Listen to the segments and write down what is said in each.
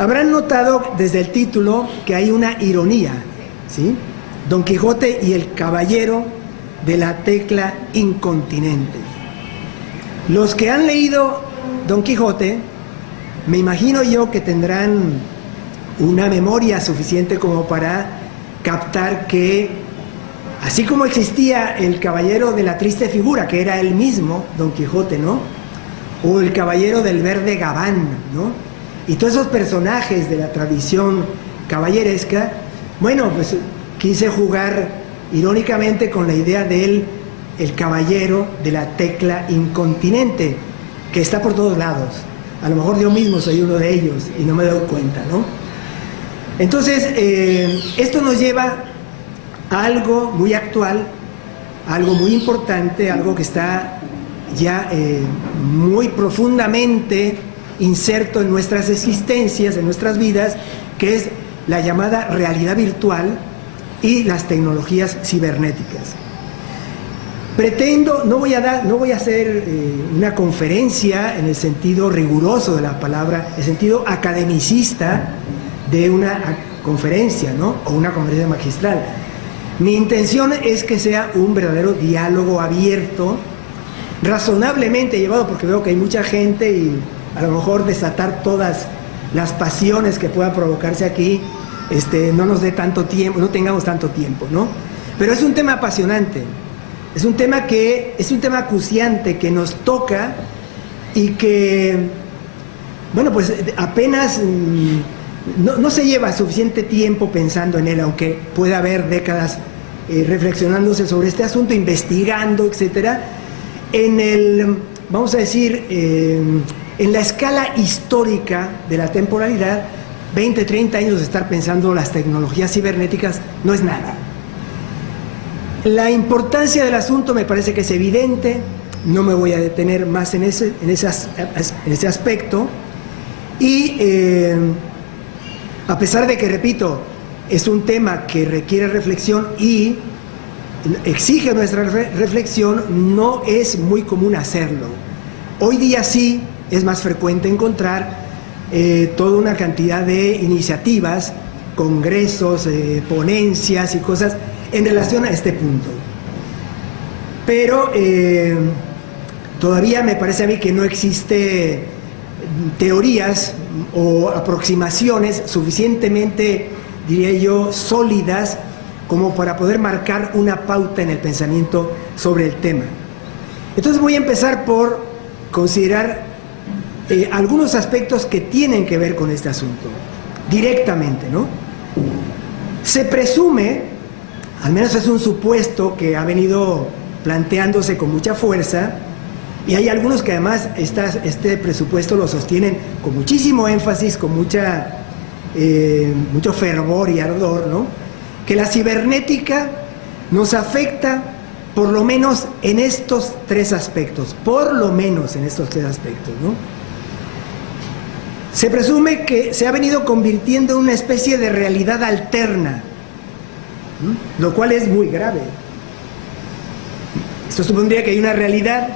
Habrán notado desde el título que hay una ironía, ¿sí? Don Quijote y el caballero de la tecla incontinente. Los que han leído Don Quijote, me imagino yo que tendrán una memoria suficiente como para captar que, así como existía el caballero de la triste figura, que era él mismo, Don Quijote, ¿no? O el caballero del verde gabán, ¿no? Y todos esos personajes de la tradición caballeresca, bueno, pues quise jugar irónicamente con la idea del el caballero de la tecla incontinente, que está por todos lados. A lo mejor yo mismo soy uno de ellos y no me doy cuenta, ¿no? Entonces, esto nos lleva a algo muy actual, algo muy importante, algo que está ya muy profundamente inserto en nuestras existencias, en nuestras vidas, que es la llamada realidad virtual y las tecnologías cibernéticas. Pretendo, no voy a hacer una conferencia en el sentido riguroso de la palabra, el sentido academicista de una conferencia, ¿no? O una conferencia magistral. Mi intención es que sea un verdadero diálogo abierto, razonablemente llevado, porque veo que hay mucha gente y a lo mejor desatar todas las pasiones que puedan provocarse aquí, no nos dé tanto tiempo, no tengamos tanto tiempo, ¿no? Pero es un tema apasionante, es un tema acuciante que nos toca y que, bueno, pues apenas no se lleva suficiente tiempo pensando en él, aunque pueda haber décadas reflexionándose sobre este asunto, investigando, etcétera. Vamos a decir, en la escala histórica de la temporalidad, 20, 30 años de estar pensando las tecnologías cibernéticas no es nada. La importancia del asunto me parece que es evidente, no me voy a detener más en ese aspecto, y a pesar de que, repito, es un tema que requiere reflexión y exige nuestra reflexión, no es muy común hacerlo. Hoy día sí es más frecuente encontrar toda una cantidad de iniciativas, congresos, ponencias y cosas en relación a este punto. Pero todavía me parece a mí que no existe teorías o aproximaciones suficientemente, diría yo, sólidas como para poder marcar una pauta en el pensamiento sobre el tema. Entonces voy a empezar por considerar algunos aspectos que tienen que ver con este asunto, directamente, ¿no? Se presume, al menos es un supuesto que ha venido planteándose con mucha fuerza, y hay algunos que además este presupuesto lo sostienen con muchísimo énfasis, con mucho fervor y ardor, ¿no? Que la cibernética nos afecta por lo menos en estos tres aspectos, ¿no? Se presume que se ha venido convirtiendo en una especie de realidad alterna, lo cual es muy grave. Esto supondría que hay una realidad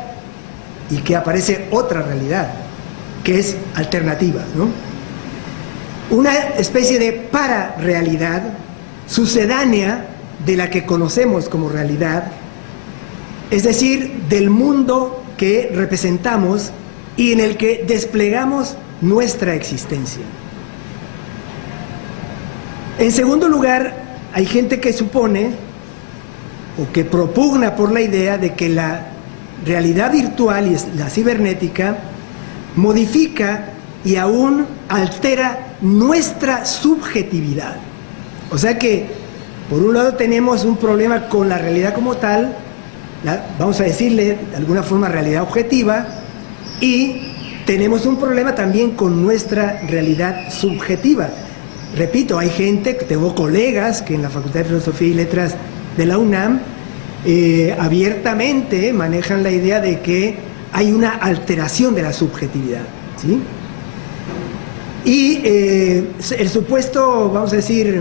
y que aparece otra realidad, que es alternativa, ¿no? Una especie de pararrealidad sucedánea de la que conocemos como realidad, es decir, del mundo que representamos y en el que desplegamos nuestra existencia. En segundo lugar, hay gente que supone o que propugna por la idea de que la realidad virtual y la cibernética modifica y aún altera nuestra subjetividad. O sea que, por un lado, tenemos un problema con la realidad como tal, vamos a decirle de alguna forma realidad objetiva, y tenemos un problema también con nuestra realidad subjetiva. Repito, hay gente, tengo colegas que en la Facultad de Filosofía y Letras de la UNAM abiertamente manejan la idea de que hay una alteración de la subjetividad, ¿sí? Y el supuesto, vamos a decir,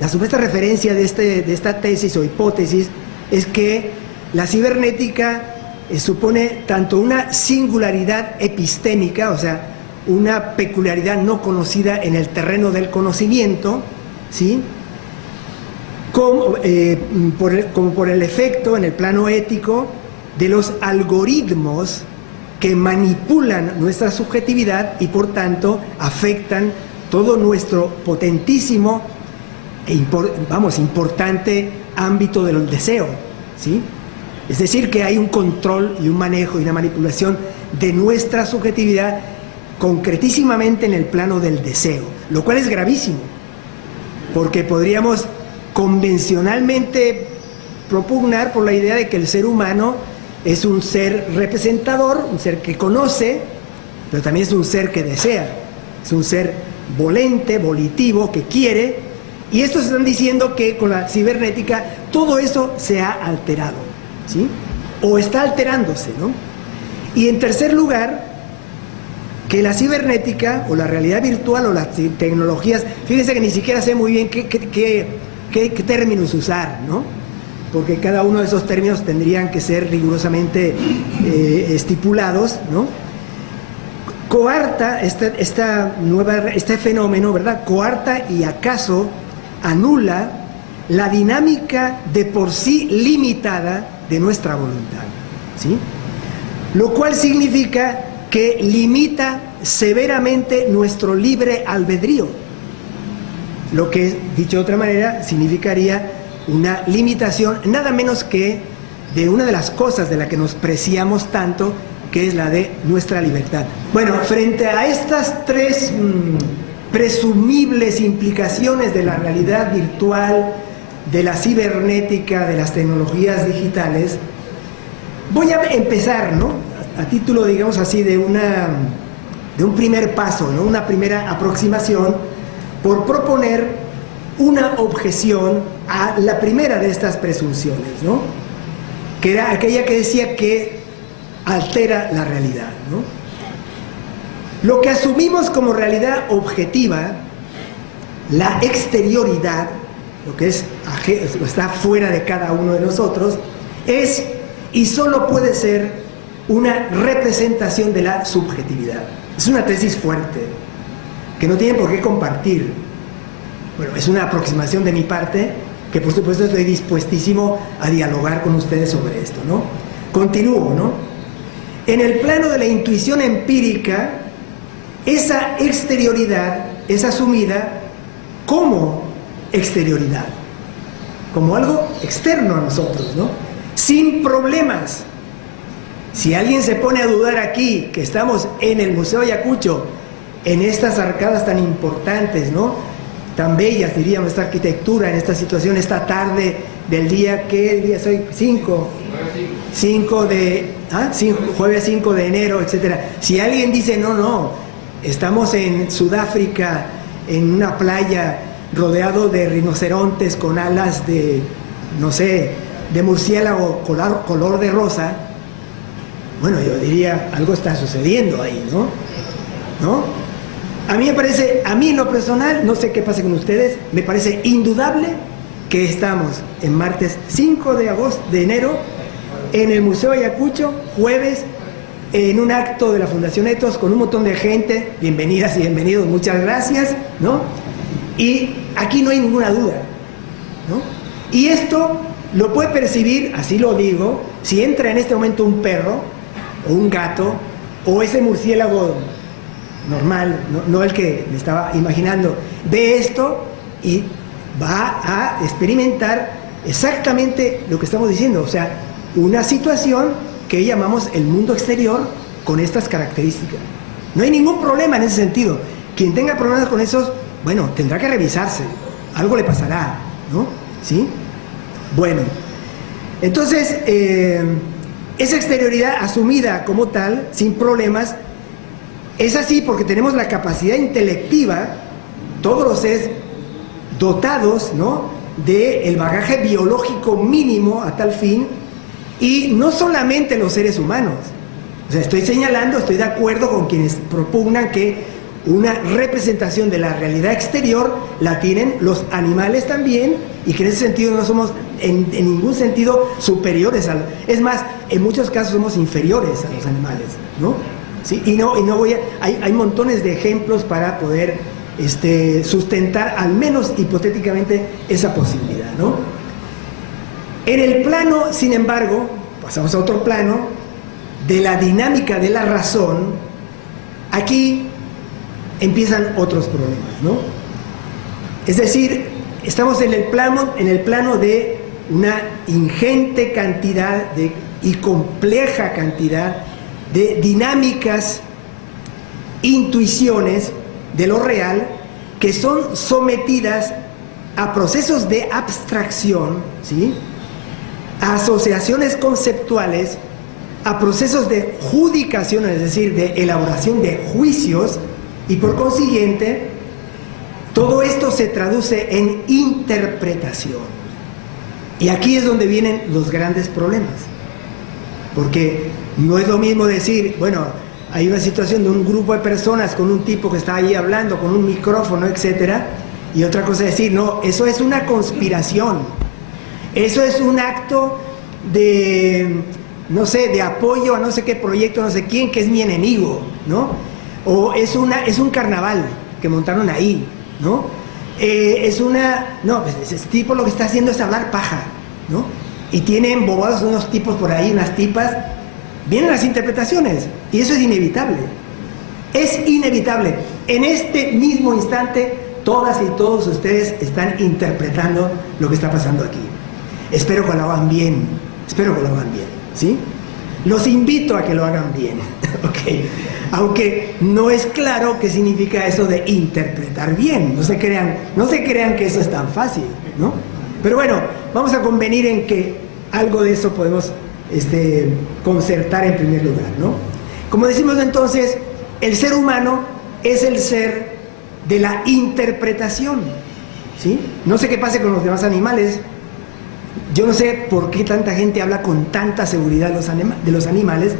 la supuesta referencia de esta tesis o hipótesis es que la cibernética supone tanto una singularidad epistémica, o sea, una peculiaridad no conocida en el terreno del conocimiento, ¿sí? Como por el efecto en el plano ético de los algoritmos que manipulan nuestra subjetividad y por tanto afectan todo nuestro potentísimo e importante ámbito del deseo, ¿sí? Es decir, que hay un control y un manejo y una manipulación de nuestra subjetividad concretísimamente en el plano del deseo, lo cual es gravísimo, porque podríamos convencionalmente propugnar por la idea de que el ser humano es un ser representador, un ser que conoce, pero también es un ser que desea, es un ser volente, volitivo, que quiere, y estos están diciendo que con la cibernética todo eso se ha alterado, ¿sí? O está alterándose, ¿no? Y en tercer lugar, que la cibernética o la realidad virtual o las tecnologías, fíjense que ni siquiera sé muy bien qué términos usar, ¿no? Porque cada uno de esos términos tendrían que ser rigurosamente estipulados, ¿no? Coarta este fenómeno, ¿verdad? Coarta y acaso anula la dinámica de por sí limitada de nuestra voluntad, ¿sí? Lo cual significa que limita severamente nuestro libre albedrío, lo que, dicho de otra manera, significaría una limitación nada menos que de una de las cosas de la que nos preciamos tanto, que es la de nuestra libertad. Bueno, frente a estas tres presumibles implicaciones de la realidad virtual, de la cibernética, de las tecnologías digitales, voy a empezar, ¿no?, a título, digamos así, de un primer paso, ¿no?, una primera aproximación, por proponer una objeción a la primera de estas presunciones, ¿no?, que era aquella que decía que altera la realidad, ¿no? Lo que asumimos como realidad objetiva, la exterioridad, lo que está fuera de cada uno de nosotros, es y solo puede ser una representación de la subjetividad. Es una tesis fuerte, que no tienen por qué compartir. Bueno, es una aproximación de mi parte, que por supuesto estoy dispuestísimo a dialogar con ustedes sobre esto, ¿no? Continúo, ¿no? En el plano de la intuición empírica, esa exterioridad es asumida como exterioridad, como algo externo a nosotros, ¿no?, sin problemas. Si alguien se pone a dudar aquí que estamos en el Museo Ayacucho, en estas arcadas tan importantes, ¿no?, tan bellas, diríamos, esta arquitectura, en esta situación, esta tarde del día, ¿qué día soy? 5 de jueves 5 de enero, etcétera. Si alguien dice, no, estamos en Sudáfrica, en una playa rodeado de rinocerontes con alas de, no sé, de murciélago color de rosa, bueno, yo diría, algo está sucediendo ahí, ¿no? A mí me parece, a mí en lo personal, no sé qué pasa con ustedes, me parece indudable que estamos en martes 5 de enero en el Museo Ayacucho, jueves, en un acto de la Fundación Ethos con un montón de gente, bienvenidas y bienvenidos, muchas gracias, ¿no? Y aquí no hay ninguna duda, ¿no? Y esto lo puede percibir, así lo digo, si entra en este momento un perro, o un gato, o ese murciélago normal, no el que me estaba imaginando, ve esto y va a experimentar exactamente lo que estamos diciendo, o sea, una situación que llamamos el mundo exterior con estas características. No hay ningún problema en ese sentido. Quien tenga problemas con esos, bueno, tendrá que revisarse, algo le pasará, ¿no? ¿Sí? Bueno, entonces, esa exterioridad asumida como tal, sin problemas, es así porque tenemos la capacidad intelectiva, todos los seres dotados, ¿no?, del bagaje biológico mínimo a tal fin, y no solamente los seres humanos. O sea, estoy señalando, estoy de acuerdo con quienes propugnan que una representación de la realidad exterior la tienen los animales también, y que en ese sentido no somos en ningún sentido superiores es más, en muchos casos somos inferiores a los animales, ¿no? ¿sí? Y no voy a, hay montones de ejemplos para poder sustentar al menos hipotéticamente esa posibilidad, ¿no? En el plano, sin embargo, pasamos a otro plano de la dinámica de la razón. Aquí empiezan otros problemas, ¿no? Es decir, estamos en el plano de una ingente cantidad y compleja cantidad de dinámicas, intuiciones de lo real que son sometidas a procesos de abstracción, ¿sí? A asociaciones conceptuales, a procesos de judicación, es decir, de elaboración de juicios, y por consiguiente todo esto se traduce en interpretación. Y aquí es donde vienen los grandes problemas, porque no es lo mismo decir, bueno, hay una situación de un grupo de personas con un tipo que está ahí hablando con un micrófono, etcétera, y otra cosa es decir, no, eso es una conspiración, eso es un acto de, no sé, de apoyo a no sé qué proyecto, no sé quién, que es mi enemigo, ¿no? O es un carnaval que montaron ahí, ¿no? No, pues ese tipo lo que está haciendo es hablar paja, ¿no? Y tiene embobados unos tipos por ahí, unas tipas. Vienen las interpretaciones, y eso es inevitable. Es inevitable. En este mismo instante, todas y todos ustedes están interpretando lo que está pasando aquí. Espero que lo hagan bien, ¿sí? Los invito a que lo hagan bien, ¿ok? Aunque no es claro qué significa eso de interpretar bien. No se crean que eso es tan fácil, ¿no? Pero bueno, vamos a convenir en que algo de eso podemos concertar en primer lugar, ¿no? Como decimos entonces, el ser humano es el ser de la interpretación, ¿sí? No sé qué pase con los demás animales. Yo no sé por qué tanta gente habla con tanta seguridad de los animales,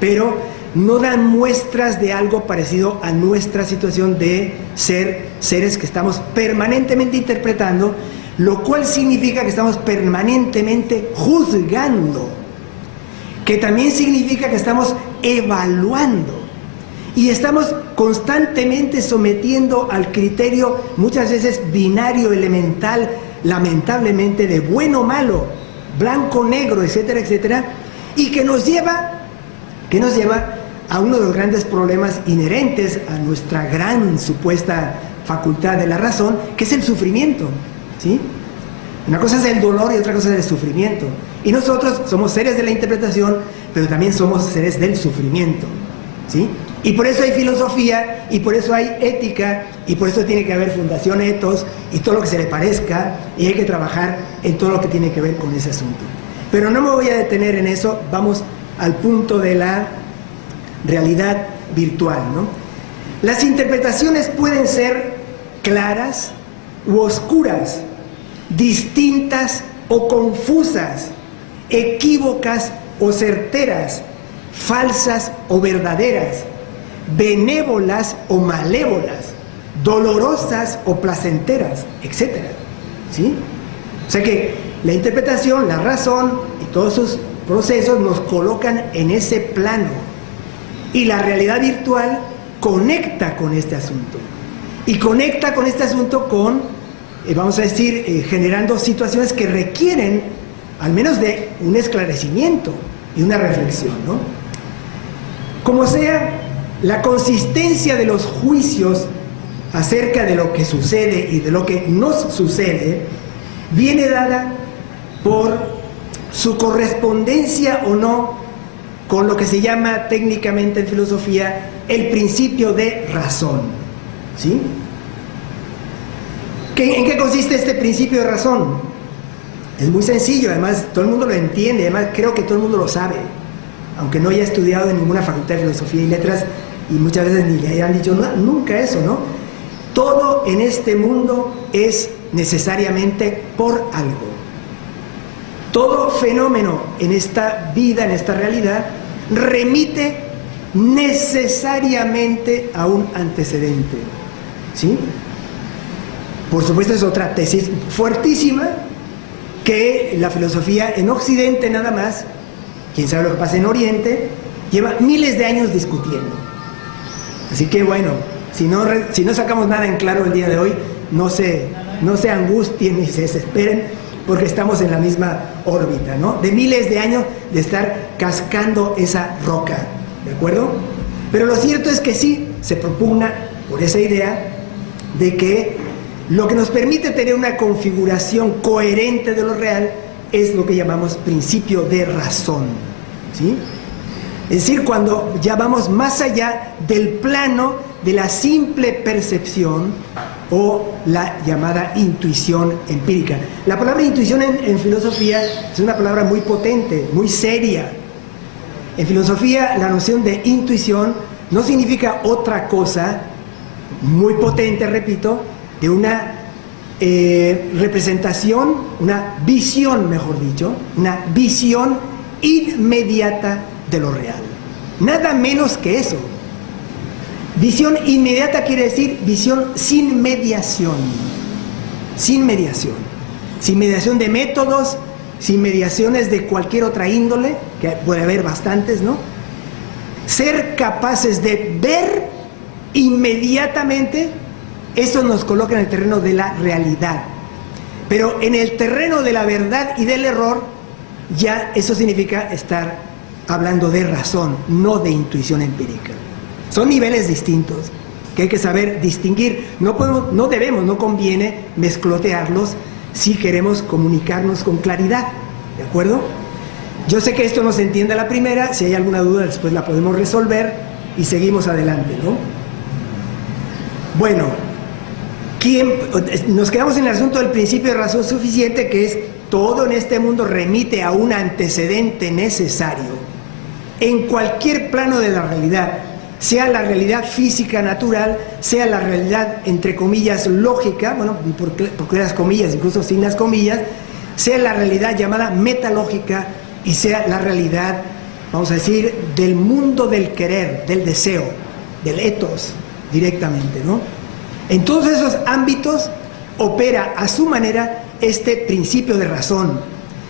pero no dan muestras de algo parecido a nuestra situación de ser seres que estamos permanentemente interpretando, lo cual significa que estamos permanentemente juzgando, que también significa que estamos evaluando y estamos constantemente sometiendo al criterio, muchas veces binario, elemental, lamentablemente, de bueno o malo, blanco o negro, etcétera, etcétera, y que nos lleva a uno de los grandes problemas inherentes a nuestra gran supuesta facultad de la razón, que es el sufrimiento, ¿sí? Una cosa es el dolor y otra cosa es el sufrimiento. Y nosotros somos seres de la interpretación, pero también somos seres del sufrimiento, ¿sí? Y por eso hay filosofía, y por eso hay ética, y por eso tiene que haber fundación ethos, y todo lo que se le parezca, y hay que trabajar en todo lo que tiene que ver con ese asunto. Pero no me voy a detener en eso, vamos al punto de la realidad virtual, ¿no? Las interpretaciones pueden ser claras u oscuras, distintas o confusas, equívocas o certeras, falsas o verdaderas, benévolas o malévolas, dolorosas o placenteras, etc. ¿Sí? O sea que la interpretación, la razón y todos sus procesos nos colocan en ese plano, y la realidad virtual conecta con este asunto, y conecta con este asunto con, vamos a decir, generando situaciones que requieren al menos de un esclarecimiento y una reflexión, ¿no? Como sea, la consistencia de los juicios acerca de lo que sucede y de lo que nos sucede viene dada por su correspondencia o no con lo que se llama técnicamente en filosofía el principio de razón, ¿sí? ¿En qué consiste este principio de razón? Es muy sencillo, además todo el mundo lo entiende, además creo que todo el mundo lo sabe, aunque no haya estudiado en ninguna facultad de filosofía y letras y muchas veces ni le hayan dicho nunca eso, ¿no? Todo en este mundo es necesariamente por algo. Todo fenómeno en esta vida, en esta realidad, remite necesariamente a un antecedente, ¿sí? Por supuesto es otra tesis fuertísima que la filosofía en Occidente nada más, quién sabe lo que pasa en Oriente, lleva miles de años discutiendo. Así que bueno, si no sacamos nada en claro el día de hoy, no se angustien ni se desesperen, porque estamos en la misma órbita, ¿no? De miles de años de estar cascando esa roca, ¿de acuerdo? Pero lo cierto es que sí se propugna por esa idea de que lo que nos permite tener una configuración coherente de lo real es lo que llamamos principio de razón, ¿sí? Es decir, cuando ya vamos más allá del plano de la simple percepción o la llamada intuición empírica. La palabra intuición en filosofía es una palabra muy potente, muy seria. En filosofía la noción de intuición no significa otra cosa, muy potente, repito, de una representación, una visión, mejor dicho, una visión inmediata de lo real. Nada menos que eso. Visión inmediata quiere decir visión sin mediación. Sin mediación. Sin mediación de métodos, sin mediaciones de cualquier otra índole, que puede haber bastantes, ¿no? Ser capaces de ver inmediatamente, eso nos coloca en el terreno de la realidad. Pero en el terreno de la verdad y del error, ya eso significa estar hablando de razón, no de intuición empírica. Son niveles distintos que hay que saber distinguir. No conviene mezclotearlos si queremos comunicarnos con claridad, ¿de acuerdo? Yo sé que esto no se entiende a la primera, si hay alguna duda después la podemos resolver y seguimos adelante, ¿no? Bueno, nos quedamos en el asunto del principio de razón suficiente, que es todo en este mundo remite a un antecedente necesario en cualquier plano de la realidad, sea la realidad física natural, sea la realidad entre comillas lógica, bueno, porque las comillas, incluso sin las comillas, sea la realidad llamada metalógica y sea la realidad, vamos a decir, del mundo del querer, del deseo, del ethos directamente, ¿no? En todos esos ámbitos opera a su manera este principio de razón.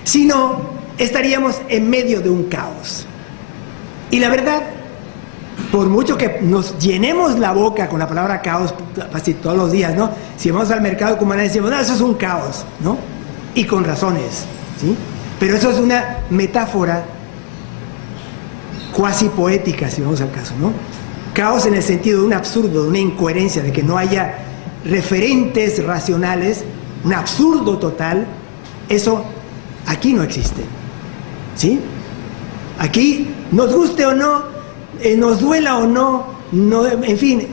Si no, estaríamos en medio de un caos. Y la verdad, por mucho que nos llenemos la boca con la palabra caos casi todos los días, ¿no? Si vamos al mercado de Cumaná y decimos, no, eso es un caos, ¿no? Y con razones, ¿sí? Pero eso es una metáfora cuasi poética, si vamos al caso, ¿no? Caos en el sentido de un absurdo, de una incoherencia, de que no haya referentes racionales, un absurdo total. Eso aquí no existe, ¿sí? Aquí, nos guste o no, nos duela o no, en fin,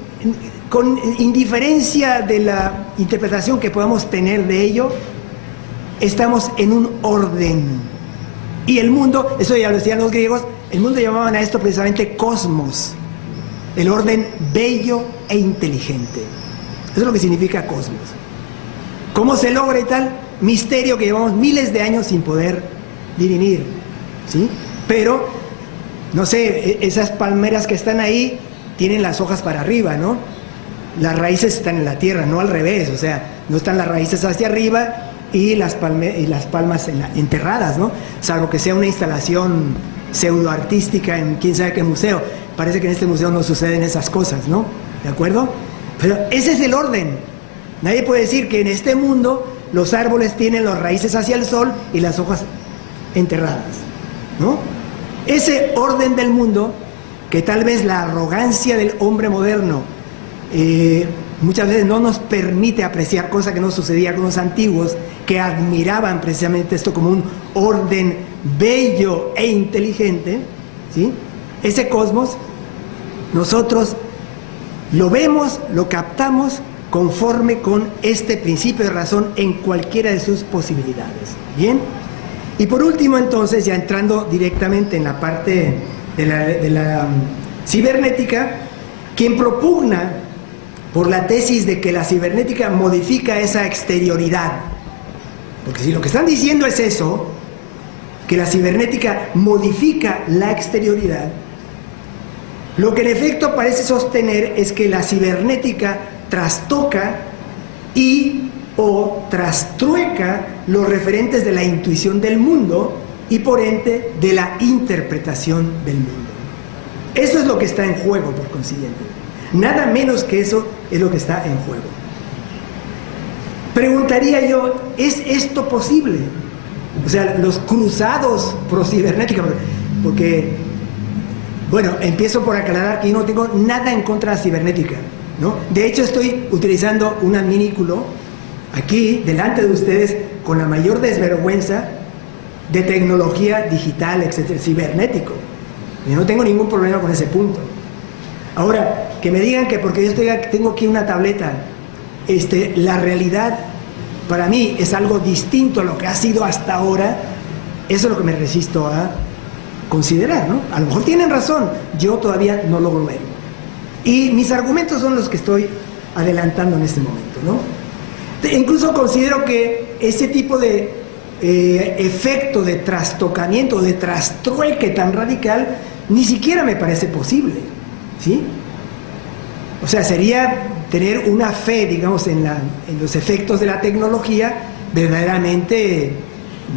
con indiferencia de la interpretación que podamos tener de ello, estamos en un orden. Y el mundo, eso ya lo decían los griegos, el mundo llamaban a esto precisamente cosmos, el orden bello e inteligente. Eso es lo que significa cosmos. ¿Cómo se logra y tal? Misterio que llevamos miles de años sin poder dirimir, ¿sí? Pero, no sé, esas palmeras que están ahí tienen las hojas para arriba, ¿no? Las raíces están en la tierra, no al revés, o sea, no están las raíces hacia arriba y las palmas enterradas, ¿no? Salvo que sea una instalación pseudoartística en quién sabe qué museo. Parece que en este museo no suceden esas cosas, ¿no? ¿De acuerdo? Pero ese es el orden. Nadie puede decir que en este mundo los árboles tienen las raíces hacia el sol y las hojas enterradas, ¿no? Ese orden del mundo, que tal vez la arrogancia del hombre moderno muchas veces no nos permite apreciar, cosa que no sucedía con los antiguos, que admiraban precisamente esto como un orden bello e inteligente, ¿sí? Ese cosmos, nosotros lo vemos, lo captamos conforme con este principio de razón en cualquiera de sus posibilidades. ¿Bien? Y por último, entonces, ya entrando directamente en la parte de la cibernética, quien propugna por la tesis de que la cibernética modifica esa exterioridad, porque si lo que están diciendo es eso, que la cibernética modifica la exterioridad, lo que en efecto parece sostener es que la cibernética trastoca y o trastrueca los referentes de la intuición del mundo y por ende de la interpretación del mundo. Eso es lo que está en juego, por consiguiente. Nada menos que eso es lo que está en juego. Preguntaría yo, ¿es esto posible? O sea, los cruzados pro cibernética, porque, bueno, empiezo por aclarar que yo no tengo nada en contra de la cibernética, ¿no? De hecho, estoy utilizando un adminículo aquí, delante de ustedes, con la mayor desvergüenza de tecnología digital, etcétera, cibernético. Yo no tengo ningún problema con ese punto. Ahora, que me digan que porque yo tengo aquí una tableta, la realidad para mí es algo distinto a lo que ha sido hasta ahora, eso es lo que me resisto a considerar, ¿no? A lo mejor tienen razón, yo todavía no logro verlo. Y mis argumentos son los que estoy adelantando en este momento, ¿no? Incluso considero que ese tipo de efecto de trastocamiento, de trastrueque tan radical, ni siquiera me parece posible, ¿sí? O sea, sería tener una fe, digamos, en los efectos de la tecnología verdaderamente,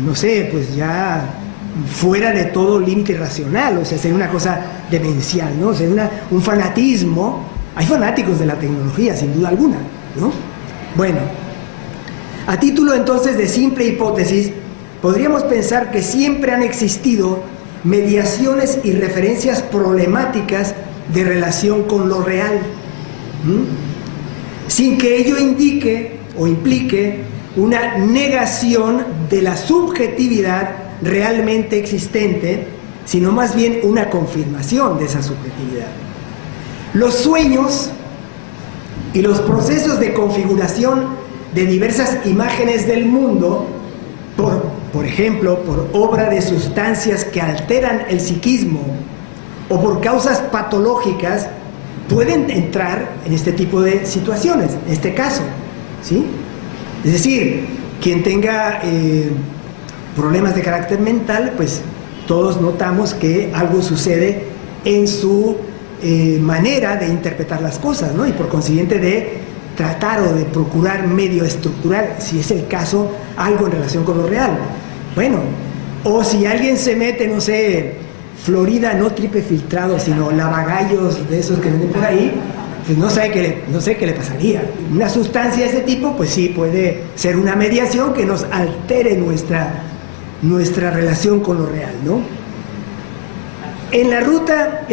no sé, pues ya fuera de todo límite racional, o sea, sería una cosa demencial, ¿no? Sería un fanatismo. Hay fanáticos de la tecnología, sin duda alguna, ¿no? Bueno, a título entonces de simple hipótesis, podríamos pensar que siempre han existido mediaciones y referencias problemáticas de relación con lo real, sin que ello indique o implique una negación de la subjetividad realmente existente, sino más bien una confirmación de esa subjetividad. Los sueños y los procesos de configuración de diversas imágenes del mundo, por ejemplo, por obra de sustancias que alteran el psiquismo o por causas patológicas, pueden entrar en este tipo de situaciones, en este caso, ¿sí? Es decir, quien tenga problemas de carácter mental, pues todos notamos que algo sucede en su manera de interpretar las cosas, ¿no? Y por consiguiente de tratar o de procurar medio estructurar, si es el caso, algo en relación con lo real. Bueno, o si alguien se mete, no sé, Florida no triple filtrado, sino lavagallos de esos que venden por ahí, pues no sé qué le pasaría. Una sustancia de ese tipo, pues sí, puede ser una mediación que nos altere nuestra relación con lo real, ¿no? En la ruta,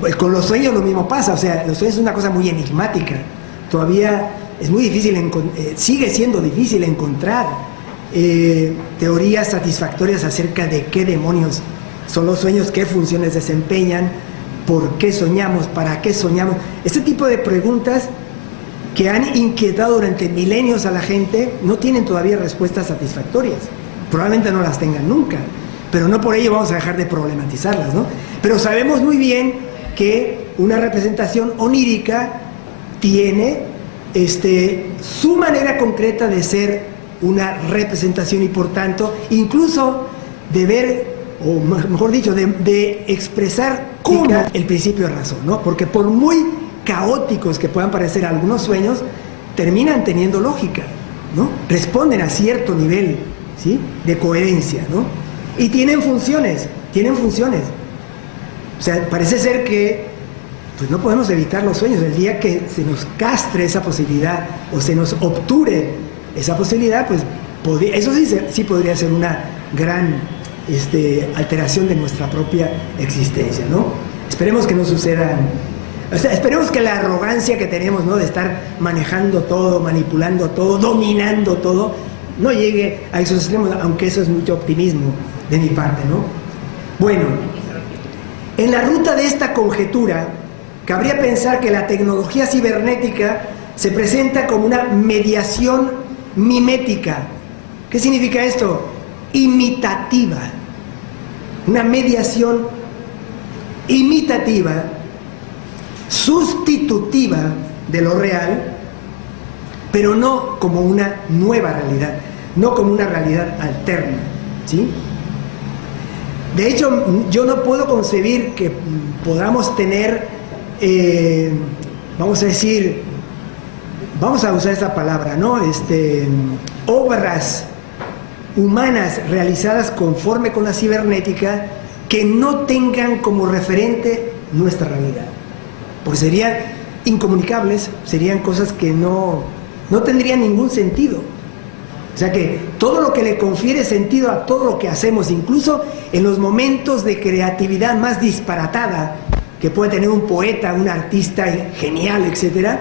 pues con los sueños lo mismo pasa, o sea, los sueños es una cosa muy enigmática. Todavía es muy difícil, sigue siendo difícil encontrar teorías satisfactorias acerca de qué demonios son los sueños, qué funciones desempeñan, por qué soñamos, para qué soñamos. Este tipo de preguntas que han inquietado durante milenios a la gente no tienen todavía respuestas satisfactorias. Probablemente no las tengan nunca, pero no por ello vamos a dejar de problematizarlas, ¿no? Pero sabemos muy bien que una representación onírica tiene su manera concreta de ser una representación y por tanto incluso de ver, o mejor dicho, de expresar cómo el principio de razón, ¿no? Porque por muy caóticos que puedan parecer algunos sueños, terminan teniendo lógica, ¿no? Responden a cierto nivel, ¿sí?, de coherencia, ¿no? Y tienen funciones. O sea, parece ser que pues no podemos evitar los sueños. El día que se nos castre esa posibilidad o se nos obture esa posibilidad, pues eso sí podría ser una gran alteración de nuestra propia existencia, ¿no? Esperemos que no sucedan. O sea, esperemos que la arrogancia que tenemos, ¿no?, de estar manejando todo, manipulando todo, dominando todo, no llegue a esos extremos, aunque eso es mucho optimismo de mi parte, ¿no? Bueno, en la ruta de esta conjetura, cabría pensar que la tecnología cibernética se presenta como una mediación mimética. ¿Qué significa esto? Imitativa. Una mediación imitativa, sustitutiva de lo real, pero no como una nueva realidad, no como una realidad alterna, ¿sí? De hecho, yo no puedo concebir que podamos tener, vamos a decir, vamos a usar esa palabra, ¿no? Obras humanas realizadas conforme con la cibernética que no tengan como referente nuestra realidad, porque serían incomunicables, serían cosas que no tendrían ningún sentido. O sea que todo lo que le confiere sentido a todo lo que hacemos, incluso en los momentos de creatividad más disparatada que puede tener un poeta, un artista genial, etcétera,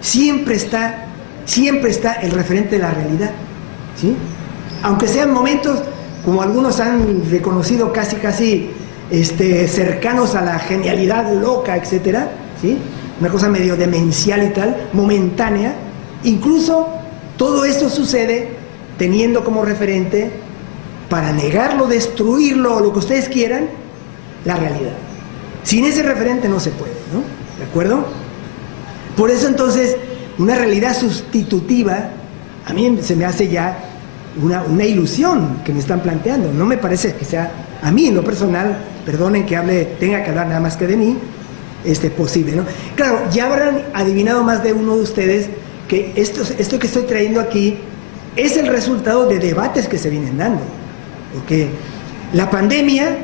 siempre está el referente de la realidad, ¿sí? Aunque sean momentos, como algunos han reconocido, casi cercanos a la genialidad loca, etcétera, ¿sí? Una cosa medio demencial y tal, momentánea. Incluso todo esto sucede teniendo como referente, para negarlo, destruirlo, o lo que ustedes quieran, la realidad. Sin ese referente no se puede, ¿no? ¿De acuerdo? Por eso entonces, una realidad sustitutiva, a mí se me hace ya una ilusión que me están planteando. No me parece que sea, a mí en lo personal, perdonen que tenga que hablar nada más que de mí, posible, ¿no? Claro, ya habrán adivinado más de uno de ustedes que esto que estoy trayendo aquí es el resultado de debates que se vienen dando. Porque la pandemia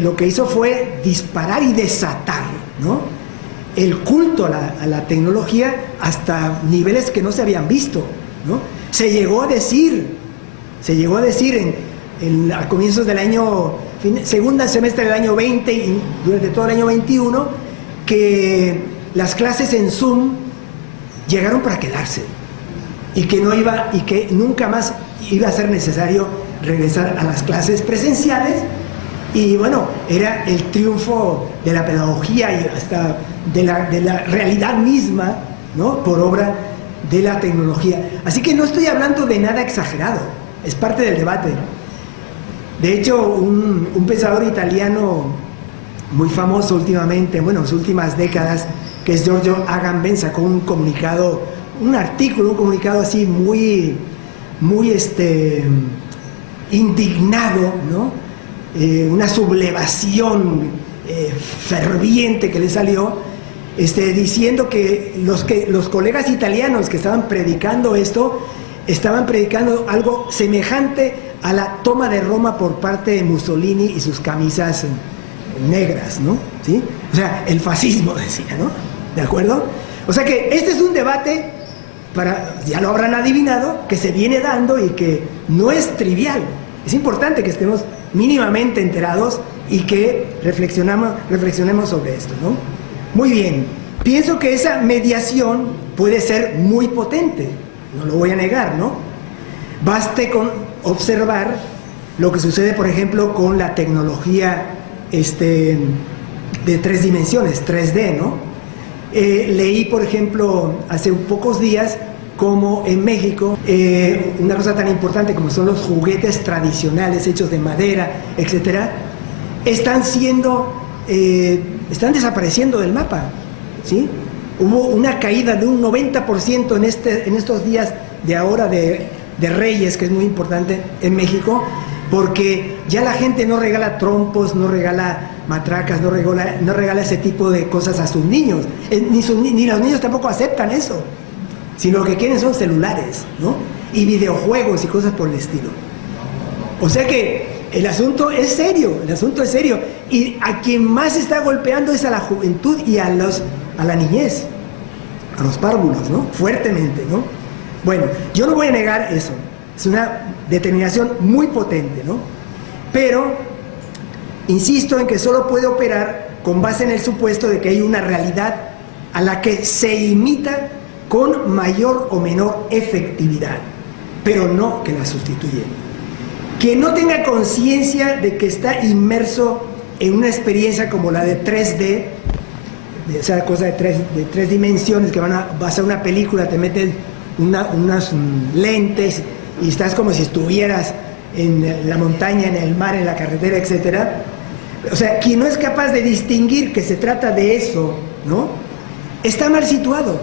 lo que hizo fue disparar y desatar, ¿no?, el culto a la tecnología hasta niveles que no se habían visto, ¿no? Se llegó a decir a comienzos del año, segundo semestre del año 20 y durante todo el año 21, que las clases en Zoom llegaron para quedarse y que nunca más iba a ser necesario regresar a las clases presenciales. Y bueno, era el triunfo de la pedagogía y hasta de la realidad misma, ¿no?, por obra de la tecnología. Así que no estoy hablando de nada exagerado, es parte del debate. De hecho, un pensador italiano muy famoso últimamente, bueno, en las últimas décadas, que es Giorgio Agamben, sacó un comunicado, un comunicado así muy indignado, ¿no? Una sublevación ferviente que le salió, diciendo que los colegas italianos que estaban predicando esto, estaban predicando algo semejante a la toma de Roma por parte de Mussolini y sus camisas negras, ¿no? ¿Sí? O sea, el fascismo, decía, ¿no? ¿De acuerdo? O sea que este es un debate, ya lo habrán adivinado, que se viene dando y que no es trivial. Es importante que estemos mínimamente enterados y que reflexionemos sobre esto, ¿no? Muy bien, pienso que esa mediación puede ser muy potente, no lo voy a negar, ¿no? Baste con observar lo que sucede, por ejemplo, con la tecnología de 3 dimensiones, 3D, ¿no? Leí, por ejemplo, hace pocos días, como en México, una cosa tan importante como son los juguetes tradicionales hechos de madera, etcétera, están desapareciendo del mapa, ¿sí? Hubo una caída de un 90% en estos días de ahora de Reyes, que es muy importante en México, porque ya la gente no regala trompos, no regala matracas, no regala ese tipo de cosas a sus niños, ni los niños tampoco aceptan eso, sino lo que quieren son celulares, ¿no? Y videojuegos y cosas por el estilo. O sea que el asunto es serio, y a quien más está golpeando es a la juventud y a la niñez, a los párvulos, ¿no? Fuertemente, ¿no? Bueno, yo no voy a negar eso, es una determinación muy potente, ¿no? Pero insisto en que solo puede operar con base en el supuesto de que hay una realidad a la que se imita con mayor o menor efectividad, pero no que la sustituye. Quien no tenga conciencia de que está inmerso en una experiencia como la de 3D, esa cosa de tres dimensiones, que vas a hacer una película, te meten unas lentes y estás como si estuvieras en la montaña, en el mar, en la carretera, etcétera. O sea, quien no es capaz de distinguir que se trata de eso, ¿no?, está mal situado,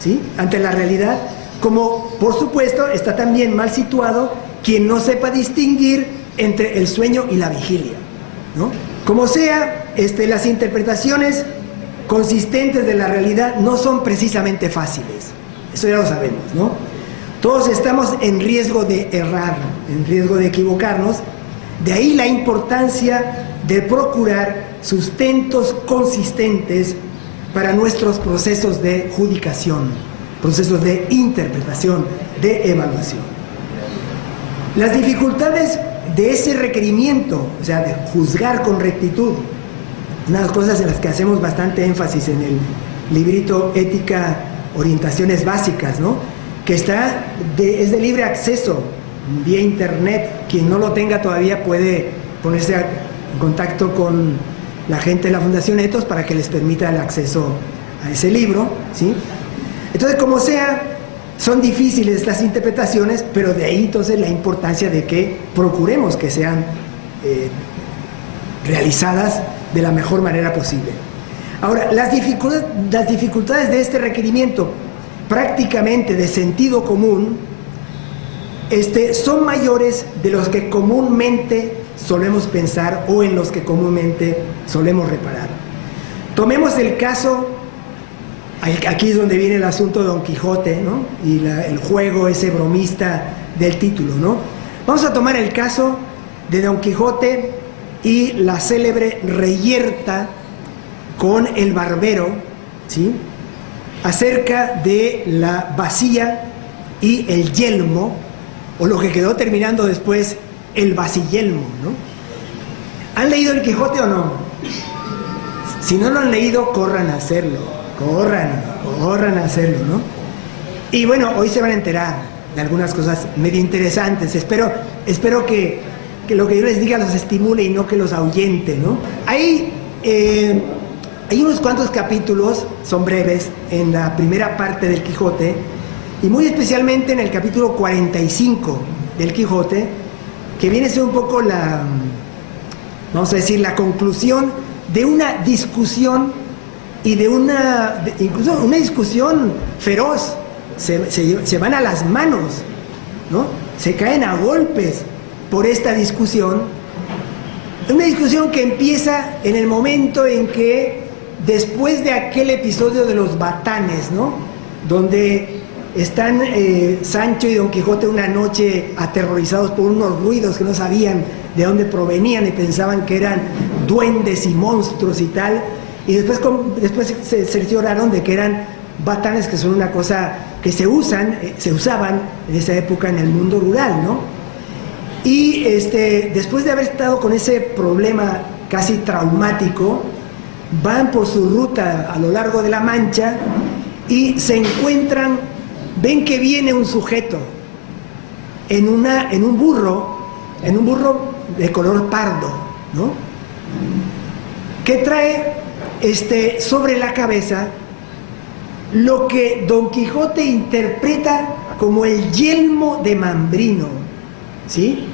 ¿sí?, ante la realidad, como por supuesto está también mal situado quien no sepa distinguir entre el sueño y la vigilia, ¿no? Como sea, las interpretaciones consistentes de la realidad no son precisamente fáciles, eso ya lo sabemos, ¿no? Todos estamos en riesgo de errar, en riesgo de equivocarnos, De ahí la importancia de procurar sustentos consistentes para nuestros procesos de judicación, procesos de interpretación, de evaluación. Las dificultades de ese requerimiento, o sea, de juzgar con rectitud, una de las cosas en las que hacemos bastante énfasis en el librito Ética, Orientaciones Básicas, ¿no? Que es de libre acceso vía internet. Quien no lo tenga todavía puede ponerse en contacto con la gente de la Fundación Ethos para que les permita el acceso a ese libro, ¿sí? Entonces, como sea, son difíciles las interpretaciones, pero de ahí entonces la importancia de que procuremos que sean realizadas de la mejor manera posible. Ahora, las dificultades de este requerimiento, prácticamente de sentido común, son mayores de los que comúnmente solemos pensar o en los que comúnmente solemos reparar. Tomemos el caso, aquí es donde viene el asunto de Don Quijote, ¿no? Y el juego ese bromista del título, ¿no? Vamos a tomar el caso de Don Quijote y la célebre reyerta con el barbero, ¿sí? Acerca de la bacía y el yelmo, o lo que quedó terminando después, el baciyelmo, ¿no? ¿Han leído el Quijote o no? Si no lo han leído, corran a hacerlo, corran a hacerlo, ¿no? Y bueno, hoy se van a enterar de algunas cosas medio interesantes. Espero que lo que yo les diga los estimule y no que los ahuyente, ¿no? Hay unos cuantos capítulos, son breves, en la primera parte del Quijote, y muy especialmente en el capítulo 45 del Quijote, que viene a ser un poco vamos a decir, la conclusión de una discusión y incluso una discusión feroz. Se van a las manos, ¿no? Se caen a golpes por esta discusión. Una discusión que empieza en el momento en que, después de aquel episodio de los batanes, ¿no? Donde están Sancho y Don Quijote una noche aterrorizados por unos ruidos que no sabían de dónde provenían y pensaban que eran duendes y monstruos y tal, y después se cercioraron de que eran batanes, que son una cosa que se usaban en esa época en el mundo rural, ¿no? Y después de haber estado con ese problema casi traumático, van por su ruta a lo largo de la Mancha y se encuentran, ven que viene un sujeto en un burro de color pardo, ¿no? Que trae sobre la cabeza lo que Don Quijote interpreta como el yelmo de Mambrino, ¿sí?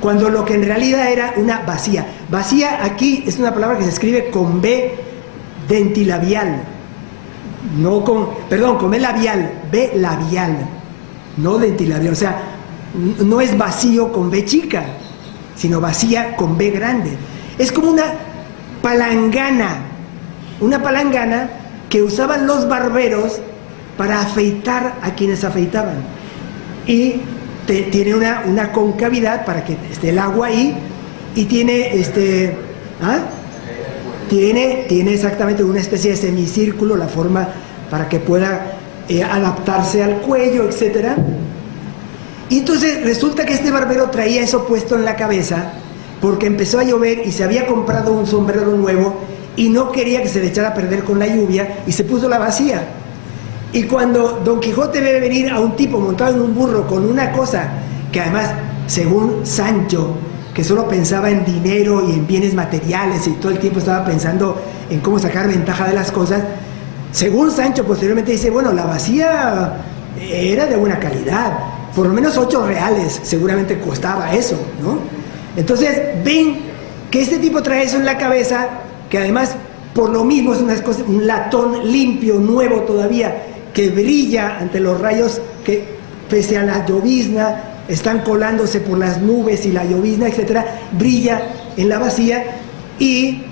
Cuando lo que en realidad era una bacía. Bacía aquí es una palabra que se escribe con B dentilabial, con B labial, B labial, no dentilabial. O sea, no es vacío con B chica, sino vacía con B grande. Es como una palangana que usaban los barberos para afeitar a quienes afeitaban. Y tiene una concavidad para que esté el agua ahí, y tiene tiene exactamente una especie de semicírculo, la forma para que pueda adaptarse al cuello, etc. Y entonces resulta que este barbero traía eso puesto en la cabeza porque empezó a llover y se había comprado un sombrero nuevo y no quería que se le echara a perder con la lluvia, y se puso la bacía. Y cuando Don Quijote ve venir a un tipo montado en un burro con una cosa que además, según Sancho, que solo pensaba en dinero y en bienes materiales y todo el tiempo estaba pensando en cómo sacar ventaja de las cosas, según Sancho posteriormente dice, bueno, la bacía era de buena calidad, por lo menos 8 reales seguramente costaba eso, ¿no? Entonces ven que este tipo trae eso en la cabeza, que además por lo mismo es un latón limpio, nuevo todavía, que brilla ante los rayos que, pese a la llovizna, están colándose por las nubes y la llovizna, etcétera, brilla en la bacía. Y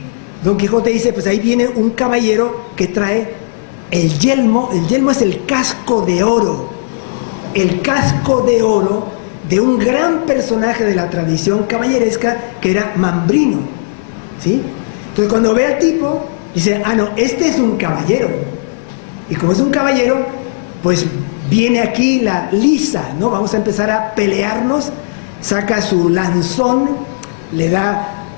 Don Quijote dice, pues ahí viene un caballero que trae el yelmo. El yelmo es el casco de oro. El casco de oro de un gran personaje de la tradición caballeresca que era Mambrino, ¿sí? Entonces cuando ve al tipo, dice, ah, no, este es un caballero. Y como es un caballero, pues viene aquí la lisa, ¿no? Vamos a empezar a pelearnos, saca su lanzón,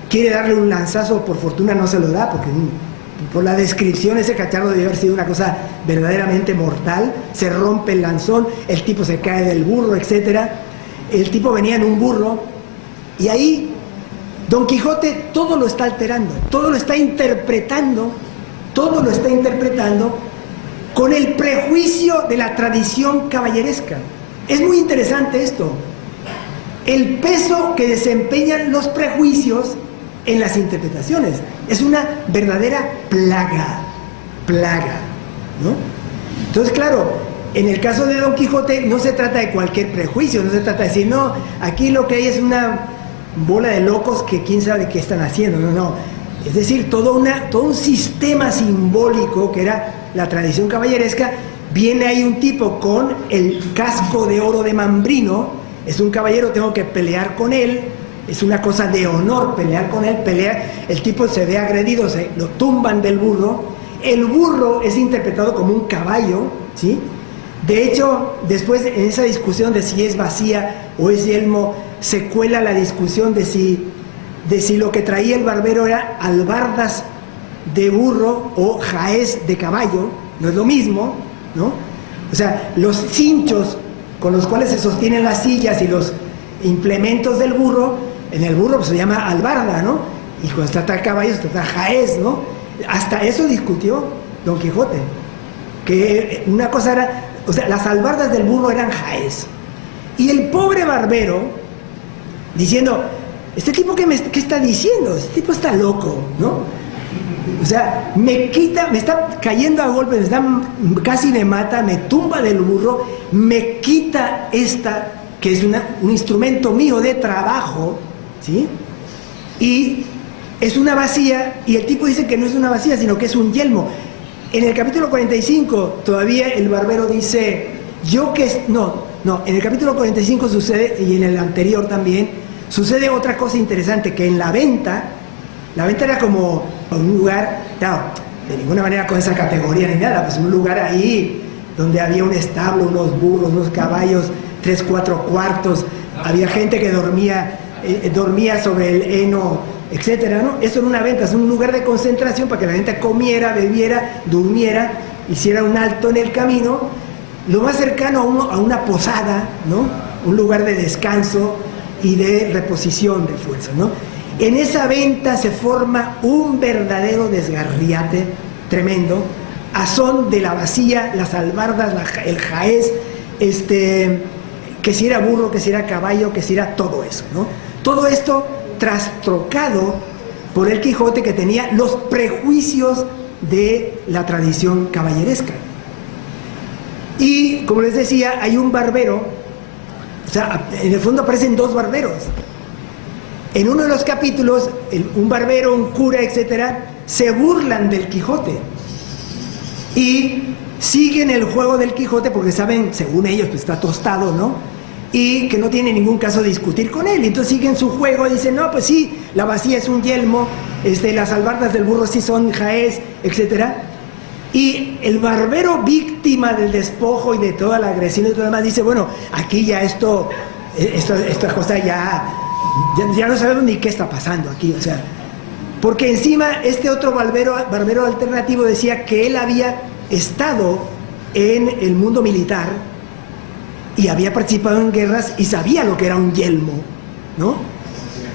quiere darle un lanzazo, por fortuna no se lo da, porque por la descripción ese cacharro debe haber sido una cosa verdaderamente mortal, se rompe el lanzón, el tipo se cae del burro, etc. El tipo venía en un burro, y ahí Don Quijote todo lo está alterando, todo lo está interpretando con el prejuicio de la tradición caballeresca. Es muy interesante esto, el peso que desempeñan los prejuicios en las interpretaciones. Es una verdadera plaga, ¿no? Entonces, claro, en el caso de Don Quijote no se trata de cualquier prejuicio, no se trata de decir, no, aquí lo que hay es una bola de locos que quién sabe qué están haciendo, no. Es decir, todo un sistema simbólico que era la tradición caballeresca. Viene ahí un tipo con el casco de oro de Mambrino, es un caballero, tengo que pelear con él, es una cosa de honor pelear con él, el tipo se ve agredido, lo tumban del burro, el burro es interpretado como un caballo, ¿sí? De hecho, después en esa discusión de si es vacía o es yelmo, se cuela la discusión de si lo que traía el barbero era albardas de burro o jaez de caballo, no es lo mismo, ¿no? O sea, los cinchos con los cuales se sostienen las sillas y los implementos del burro, en el burro pues se llama albarda, ¿no? Y cuando se trata de caballo se trata de jaez, ¿no? Hasta eso discutió Don Quijote, que una cosa era, o sea, las albardas del burro eran jaez. Y el pobre barbero, diciendo, ¿este tipo qué está diciendo? Este tipo está loco, ¿no? O sea, me está cayendo a golpes, casi me mata, me tumba del burro, me quita esta, que es un instrumento mío de trabajo, ¿sí? Y es una bacía, y el tipo dice que no es una bacía, sino que es un yelmo. En el capítulo 45 todavía el barbero dice, en el capítulo 45 sucede, y en el anterior también, sucede otra cosa interesante, que en la venta era como un lugar, claro, de ninguna manera con esa categoría ni nada, pues un lugar ahí donde había un establo, unos burros, unos caballos, 3, 4 cuartos, había gente que dormía sobre el heno, etcétera, ¿no? Eso era una venta, es un lugar de concentración para que la gente comiera, bebiera, durmiera, hiciera un alto en el camino, lo más cercano a una posada, ¿no? Un lugar de descanso y de reposición de fuerzas, ¿no? En esa venta se forma un verdadero desgarriate tremendo, a son de la bacía, las albardas, el jaez, que si era burro, que si era caballo, que si era todo eso, ¿no? Todo esto trastrocado por el Quijote, que tenía los prejuicios de la tradición caballeresca. Y, como les decía, hay un barbero, o sea, en el fondo aparecen dos barberos. En uno de los capítulos, un barbero, un cura, etcétera, se burlan del Quijote y siguen el juego del Quijote porque saben, según ellos, pues está tostado, ¿no? Y que no tiene ningún caso discutir con él. Entonces siguen su juego y dicen, no, pues sí, la bacía es un yelmo, las albardas del burro sí son jaez, etcétera. Y el barbero, víctima del despojo y de toda la agresión y todo lo demás, dice, bueno, aquí ya esta cosa ya no sabemos ni qué está pasando aquí, o sea, porque encima este otro barbero alternativo decía que él había estado en el mundo militar y había participado en guerras y sabía lo que era un yelmo, ¿no?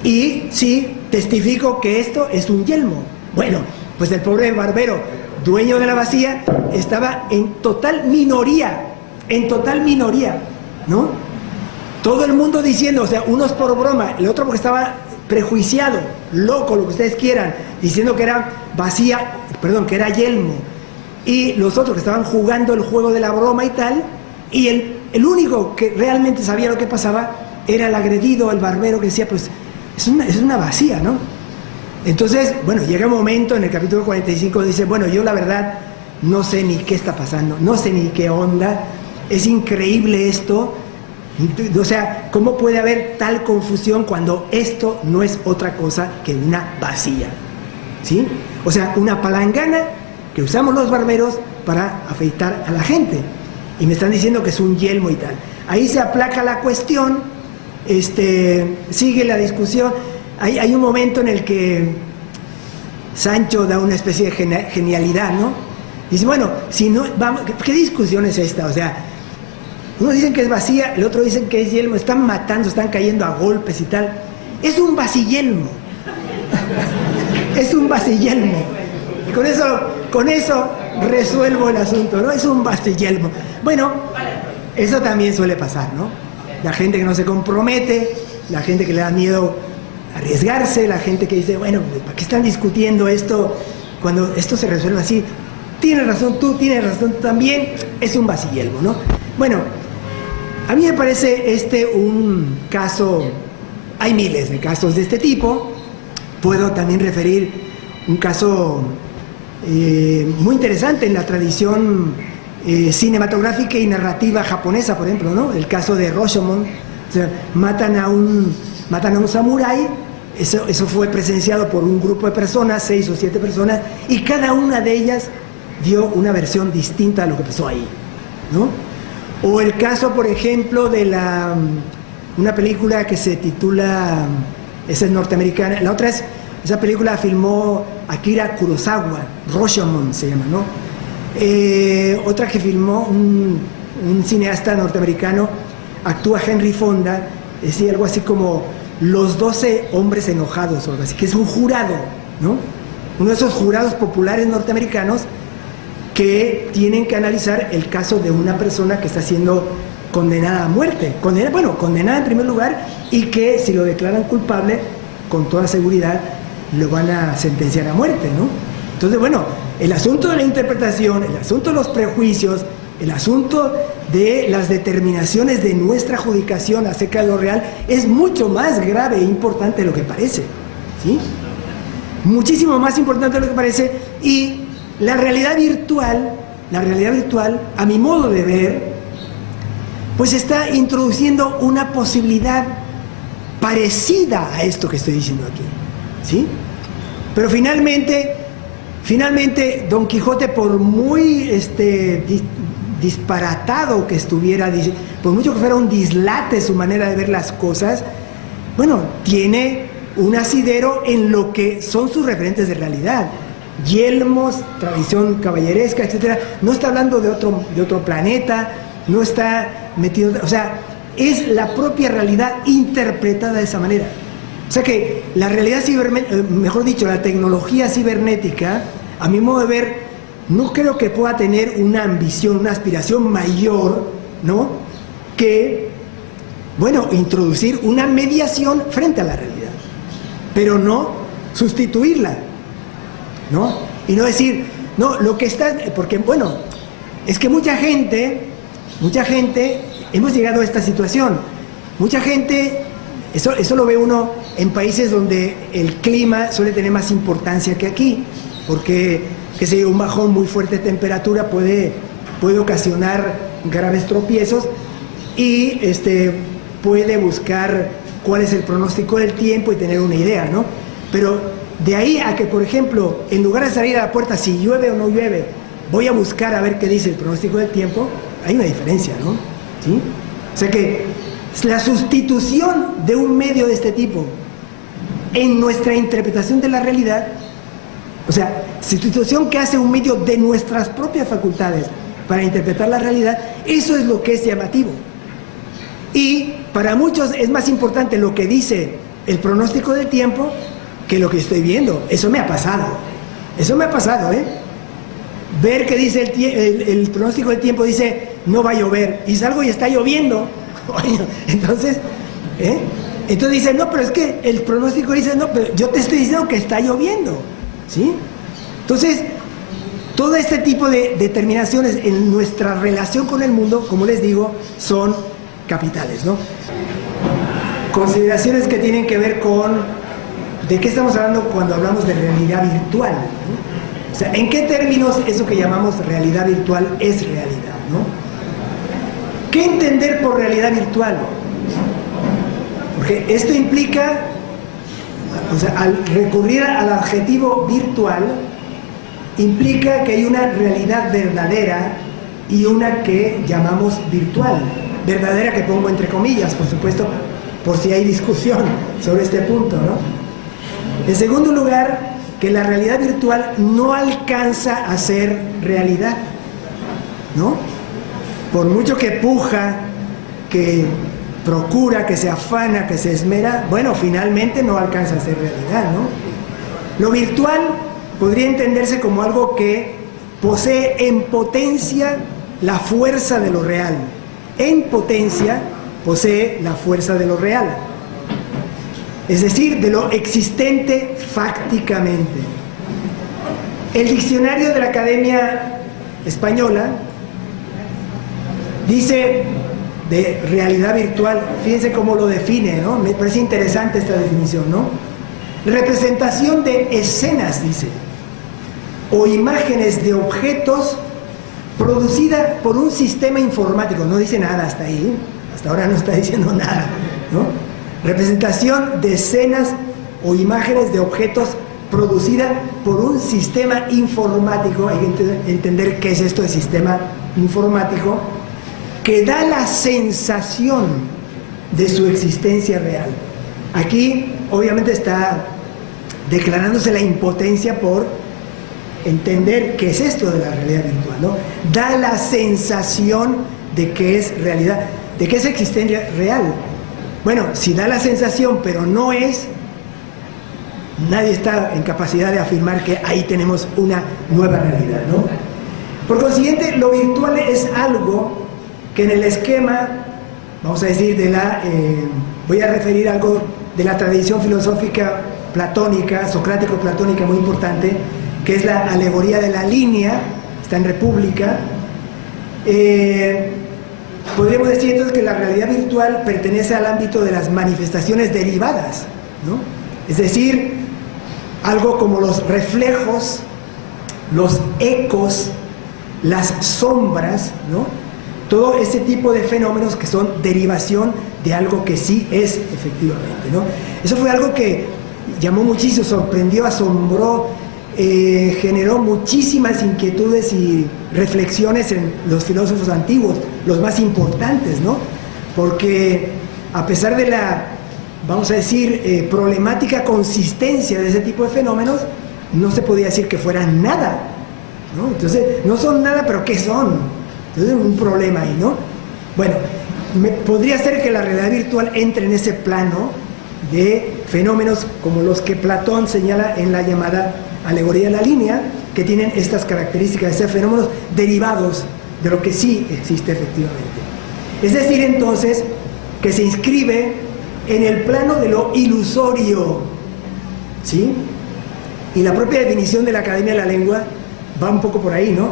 Y sí, testifico que esto es un yelmo. Bueno, pues el pobre barbero, dueño de la bacía, estaba en total minoría, ¿no? Todo el mundo diciendo, o sea, unos por broma, el otro porque estaba prejuiciado, loco, lo que ustedes quieran, diciendo que era que era yelmo, y los otros que estaban jugando el juego de la broma y tal, y el único que realmente sabía lo que pasaba era el agredido, el barbero, que decía, pues, es una bacía, ¿no? Entonces, bueno, llega un momento en el capítulo 45, dice, bueno, yo la verdad no sé ni qué está pasando, no sé ni qué onda, es increíble esto. O sea, ¿cómo puede haber tal confusión cuando esto no es otra cosa que una vacía? ¿Sí? O sea, una palangana que usamos los barberos para afeitar a la gente. Y me están diciendo que es un yelmo y tal. Ahí se aplaca la cuestión, sigue la discusión. Hay un momento en el que Sancho da una especie de genialidad, ¿no? Dice, bueno, si no, vamos, ¿qué discusión es esta? O sea, unos dicen que es vacía, el otro dicen que es yelmo, están matando, están cayendo a golpes y tal. Es un vaciyelmo. Es un vaciyelmo. Y con eso resuelvo el asunto, ¿no? Es un vaciyelmo. Bueno, eso también suele pasar, ¿no? La gente que no se compromete, la gente que le da miedo arriesgarse, la gente que dice, bueno, ¿para qué están discutiendo esto cuando esto se resuelve así? Tienes razón tú, tienes razón tú también, es un vaciyelmo, ¿no? Bueno, a mí me parece un caso, hay miles de casos de este tipo. Puedo también referir un caso muy interesante en la tradición cinematográfica y narrativa japonesa, por ejemplo, ¿no? El caso de Rashomon. O sea, matan a un samurái. Eso fue presenciado por un grupo de personas, 6 o 7 personas, y cada una de ellas dio una versión distinta a lo que pasó ahí, ¿no? O el caso, por ejemplo, de una película que se titula, esa es norteamericana, la otra es, esa película filmó Akira Kurosawa, Rashomon se llama, ¿no? Otra que filmó un cineasta norteamericano, actúa Henry Fonda, es decir, algo así como Los 12 hombres enojados, o algo así, que es un jurado, ¿no? Uno de esos jurados populares norteamericanos que tienen que analizar el caso de una persona que está siendo condenada a muerte, condenada en primer lugar, y que si lo declaran culpable, con toda seguridad lo van a sentenciar a muerte, ¿no? Entonces, bueno, el asunto de la interpretación, el asunto de los prejuicios, el asunto de las determinaciones de nuestra judicación acerca de lo real es mucho más grave e importante de lo que parece, ¿sí? Muchísimo más importante de lo que parece. Y la realidad virtual, a mi modo de ver, pues está introduciendo una posibilidad parecida a esto que estoy diciendo aquí, ¿sí? Pero finalmente Don Quijote, por muy disparatado que estuviera, por mucho que fuera un dislate su manera de ver las cosas, bueno, tiene un asidero en lo que son sus referentes de realidad. Yelmos, tradición caballeresca, etcétera. No está hablando de otro planeta, no está metido, o sea, es la propia realidad interpretada de esa manera. O sea que la realidad cibernética, mejor dicho, la tecnología cibernética, a mi modo de ver, no creo que pueda tener una ambición, una aspiración mayor, ¿no?, que, bueno, introducir una mediación frente a la realidad, pero no sustituirla, ¿no? Y no decir, no, lo que está, porque, bueno, es que mucha gente, hemos llegado a esta situación, mucha gente, eso lo ve uno en países donde el clima suele tener más importancia que aquí, porque, qué sé yo, un bajón muy fuerte de temperatura puede ocasionar graves tropiezos y puede buscar cuál es el pronóstico del tiempo y tener una idea, ¿no? Pero de ahí a que, por ejemplo, en lugar de salir a la puerta, si llueve o no llueve, voy a buscar a ver qué dice el pronóstico del tiempo, hay una diferencia, ¿no? ¿Sí? O sea que la sustitución de un medio de este tipo en nuestra interpretación de la realidad, o sea, sustitución que hace un medio de nuestras propias facultades para interpretar la realidad, eso es lo que es llamativo. Y para muchos es más importante lo que dice el pronóstico del tiempo que lo que estoy viendo. Eso me ha pasado, ¿eh? Ver que dice el pronóstico del tiempo, dice no va a llover, y salgo y está lloviendo. Entonces dice, no, pero es que el pronóstico dice, no, pero yo te estoy diciendo que está lloviendo, ¿sí? Entonces, todo este tipo de determinaciones en nuestra relación con el mundo, como les digo, son capitales, ¿no? Consideraciones que tienen que ver con de qué estamos hablando cuando hablamos de realidad virtual, ¿no? O sea, ¿en qué términos eso que llamamos realidad virtual es realidad, ¿no? ¿Qué entender por realidad virtual? Porque esto implica, o sea, al recurrir al adjetivo virtual, implica que hay una realidad verdadera y una que llamamos virtual. Verdadera que pongo entre comillas, por supuesto, por si hay discusión sobre este punto, ¿no? En segundo lugar, que la realidad virtual no alcanza a ser realidad, ¿no? Por mucho que puja, que procura, que se afana, que se esmera, bueno, finalmente no alcanza a ser realidad, ¿no? Lo virtual podría entenderse como algo que posee en potencia la fuerza de lo real. En potencia posee la fuerza de lo real. Es decir, de lo existente fácticamente. El diccionario de la Academia Española dice de realidad virtual, fíjense cómo lo define, ¿no? Me parece interesante esta definición, ¿no? Representación de escenas, dice, o imágenes de objetos producida por un sistema informático. No dice nada hasta ahí, hasta ahora no está diciendo nada, ¿no? Representación de escenas o imágenes de objetos producida por un sistema informático. Hay que entender qué es esto de sistema informático, que da la sensación de su existencia real. Aquí obviamente está declarándose la impotencia por entender qué es esto de la realidad virtual, ¿no? Da la sensación de que es realidad, de que es existencia real. Bueno, si da la sensación pero no es, nadie está en capacidad de afirmar que ahí tenemos una nueva realidad, ¿no? Por consiguiente, lo virtual es algo que en el esquema, vamos a decir, de la, voy a referir algo de la tradición filosófica platónica, socrático-platónica muy importante, que es la alegoría de la línea, está en República. Podríamos decir entonces que la realidad virtual pertenece al ámbito de las manifestaciones derivadas, ¿no? Es decir, algo como los reflejos, los ecos, las sombras, ¿no? Todo ese tipo de fenómenos que son derivación de algo que sí es efectivamente, ¿no? Eso fue algo que llamó muchísimo, sorprendió, asombró, generó muchísimas inquietudes y reflexiones en los filósofos antiguos, los más importantes, ¿no? Porque a pesar de la, vamos a decir, problemática consistencia de ese tipo de fenómenos, no se podía decir que fueran nada, ¿no? Entonces, no son nada, pero ¿qué son? Entonces, un problema ahí, ¿no? Bueno, podría ser que la realidad virtual entre en ese plano de fenómenos como los que Platón señala en la llamada alegoría de la línea, que tienen estas características de ser fenómenos derivados de lo que sí existe efectivamente. Es decir, entonces, que se inscribe en el plano de lo ilusorio, ¿sí? Y la propia definición de la Academia de la Lengua va un poco por ahí, ¿no?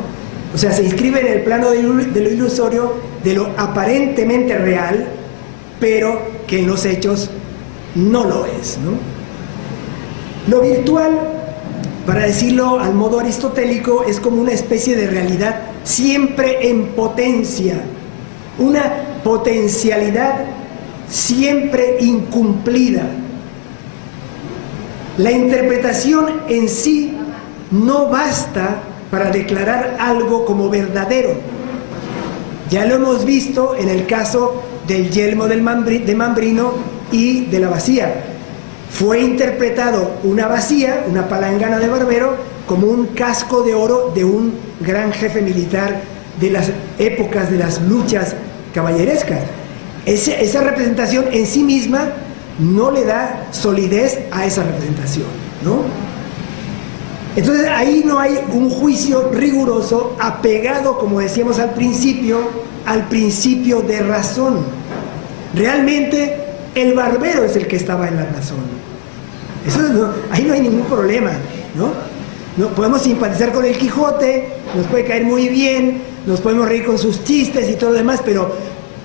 O sea, se inscribe en el plano de lo ilusorio, de lo aparentemente real, pero que en los hechos no lo es, ¿no? Lo virtual, para decirlo al modo aristotélico, es como una especie de realidad siempre en potencia, una potencialidad siempre incumplida. La interpretación en sí no basta para declarar algo como verdadero. Ya lo hemos visto en el caso del yelmo de Mambrino y de la bacía. Fue interpretado una bacía, una palangana de barbero, como un casco de oro de un gran jefe militar de las épocas de las luchas caballerescas. Esa representación en sí misma no le da solidez a esa representación, ¿no? Entonces ahí no hay un juicio riguroso apegado, como decíamos al principio de razón. Realmente el barbero es el que estaba en la razón. Ahí no hay ningún problema, ¿no? Podemos simpatizar con el Quijote, nos puede caer muy bien, nos podemos reír con sus chistes y todo lo demás, pero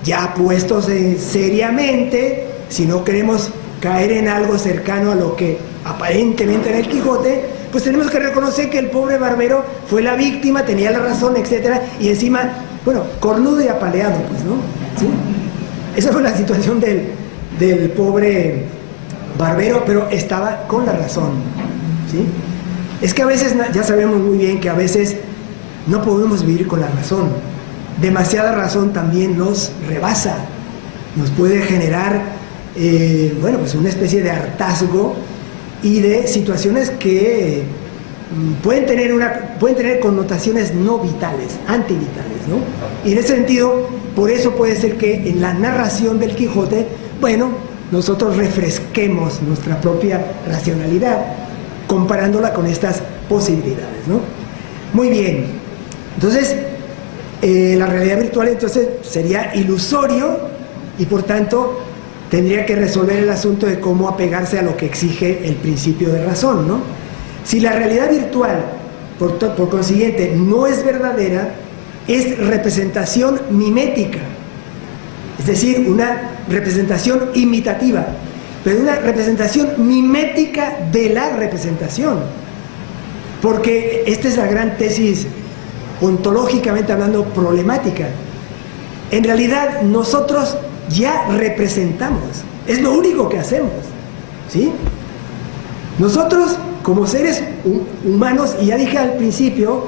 ya puestos seriamente, si no queremos caer en algo cercano a lo que aparentemente era el Quijote, pues tenemos que reconocer que el pobre barbero fue la víctima, tenía la razón, etcétera, y encima, bueno, cornudo y apaleado, pues, ¿no? ¿sí? Esa fue la situación del pobre barbero, pero estaba con la razón, ¿sí? Es que a veces, ya sabemos muy bien que a veces no podemos vivir con la razón. Demasiada razón también nos rebasa, nos puede generar, bueno, pues una especie de hartazgo y de situaciones que pueden tener connotaciones no vitales, antivitales, ¿no? Y en ese sentido, por eso puede ser que en la narración del Quijote, bueno, nosotros refresquemos nuestra propia racionalidad, comparándola con estas posibilidades, ¿no? Muy bien, entonces, la realidad virtual entonces sería ilusorio y por tanto tendría que resolver el asunto de cómo apegarse a lo que exige el principio de razón, ¿no? Si la realidad virtual, por consiguiente, no es verdadera, es representación mimética, es decir, una representación imitativa, pero una representación mimética de la representación, porque esta es la gran tesis ontológicamente hablando problemática. En realidad nosotros ya representamos, es lo único que hacemos, ¿sí? Nosotros como seres humanos, y ya dije al principio,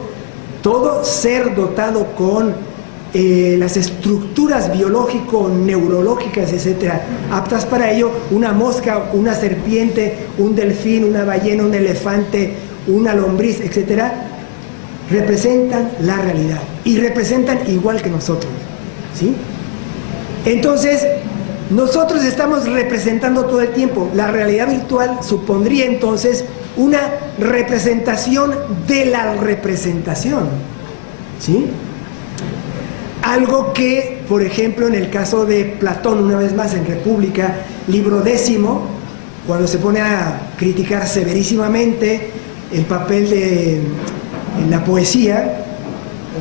todo ser dotado con las estructuras biológico-neurológicas, etcétera, aptas para ello, una mosca, una serpiente, un delfín, una ballena, un elefante, una lombriz, etcétera, representan la realidad y representan igual que nosotros, ¿sí? Entonces, nosotros estamos representando todo el tiempo. La realidad virtual supondría entonces una representación de la representación, ¿sí? Algo que, por ejemplo, en el caso de Platón, una vez más en República, libro 10º, cuando se pone a criticar severísimamente el papel de la poesía,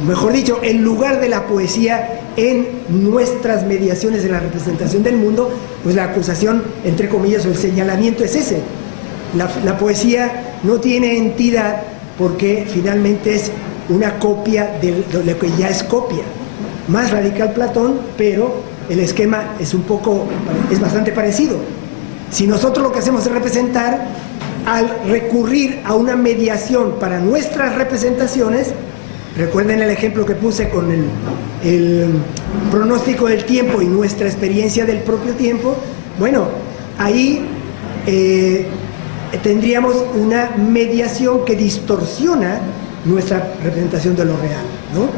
o mejor dicho, el lugar de la poesía en nuestras mediaciones de la representación del mundo, pues la acusación, entre comillas, o el señalamiento es ese. La poesía no tiene entidad porque finalmente es una copia de lo que ya es copia. Más radical Platón, pero el esquema es bastante parecido. Si nosotros lo que hacemos es representar, al recurrir a una mediación para nuestras representaciones, recuerden el ejemplo que puse con el pronóstico del tiempo y nuestra experiencia del propio tiempo, bueno, ahí tendríamos una mediación que distorsiona nuestra representación de lo real, ¿no?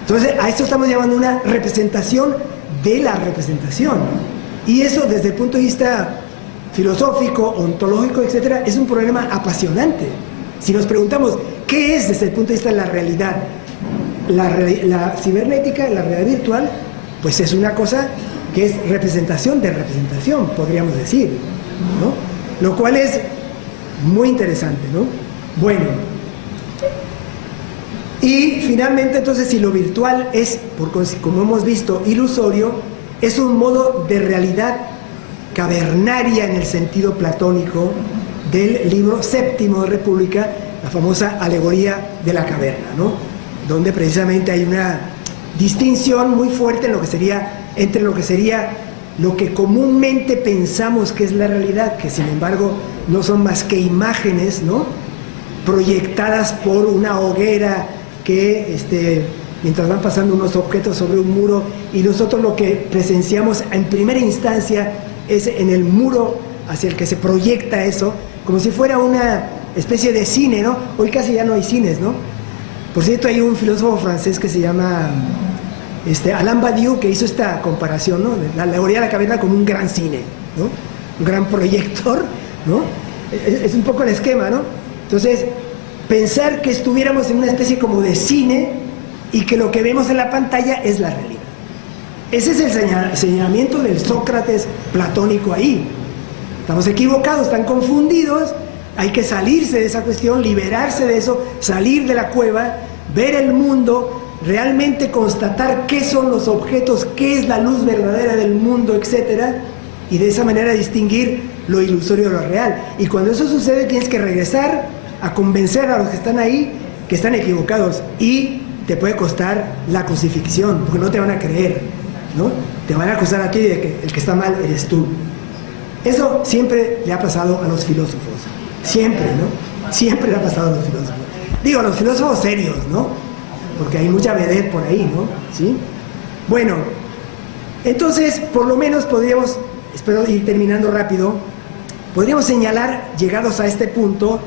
Entonces, a esto estamos llamando una representación de la representación. Y eso, desde el punto de vista filosófico, ontológico, etcétera, es un problema apasionante. Si nos preguntamos, ¿qué es desde el punto de vista de la realidad? La cibernética, la realidad virtual, pues es una cosa que es representación de representación, podríamos decir, ¿no? Lo cual es muy interesante, ¿no? Bueno, y finalmente entonces si lo virtual es, como hemos visto, ilusorio, es un modo de realidad cavernaria en el sentido platónico del libro 7º de República, la famosa alegoría de la caverna, ¿no? Donde precisamente hay una distinción muy fuerte entre lo que sería lo que comúnmente pensamos que es la realidad, que sin embargo no son más que imágenes, ¿no?, proyectadas por una hoguera que mientras van pasando unos objetos sobre un muro, y nosotros lo que presenciamos en primera instancia es en el muro hacia el que se proyecta eso, como si fuera una especie de cine, ¿no? Hoy casi ya no hay cines, ¿no? Por cierto, hay un filósofo francés que se llama Alain Badiou, que hizo esta comparación, ¿no? La alegoría de la caverna como un gran cine, ¿no? Un gran proyector, ¿no? Es un poco el esquema, ¿no? Entonces, pensar que estuviéramos en una especie como de cine y que lo que vemos en la pantalla es la realidad. Ese es el señalamiento del Sócrates platónico ahí. Estamos equivocados, están confundidos, hay que salirse de esa cuestión, liberarse de eso, salir de la cueva, ver el mundo, realmente constatar qué son los objetos, qué es la luz verdadera del mundo, etcétera, y de esa manera distinguir lo ilusorio de lo real. Y cuando eso sucede tienes que regresar a convencer a los que están ahí que están equivocados, y te puede costar la crucifixión porque no te van a creer, ¿no? Te van a acusar a ti de que el que está mal eres tú. Eso siempre le ha pasado a los filósofos. Siempre, ¿no? Siempre le ha pasado a los filósofos. Digo, a los filósofos serios, ¿no? Porque hay mucha vedette por ahí, ¿no? ¿Sí? Bueno, entonces, por lo menos podríamos, espero ir terminando rápido, podríamos señalar, llegados a este punto,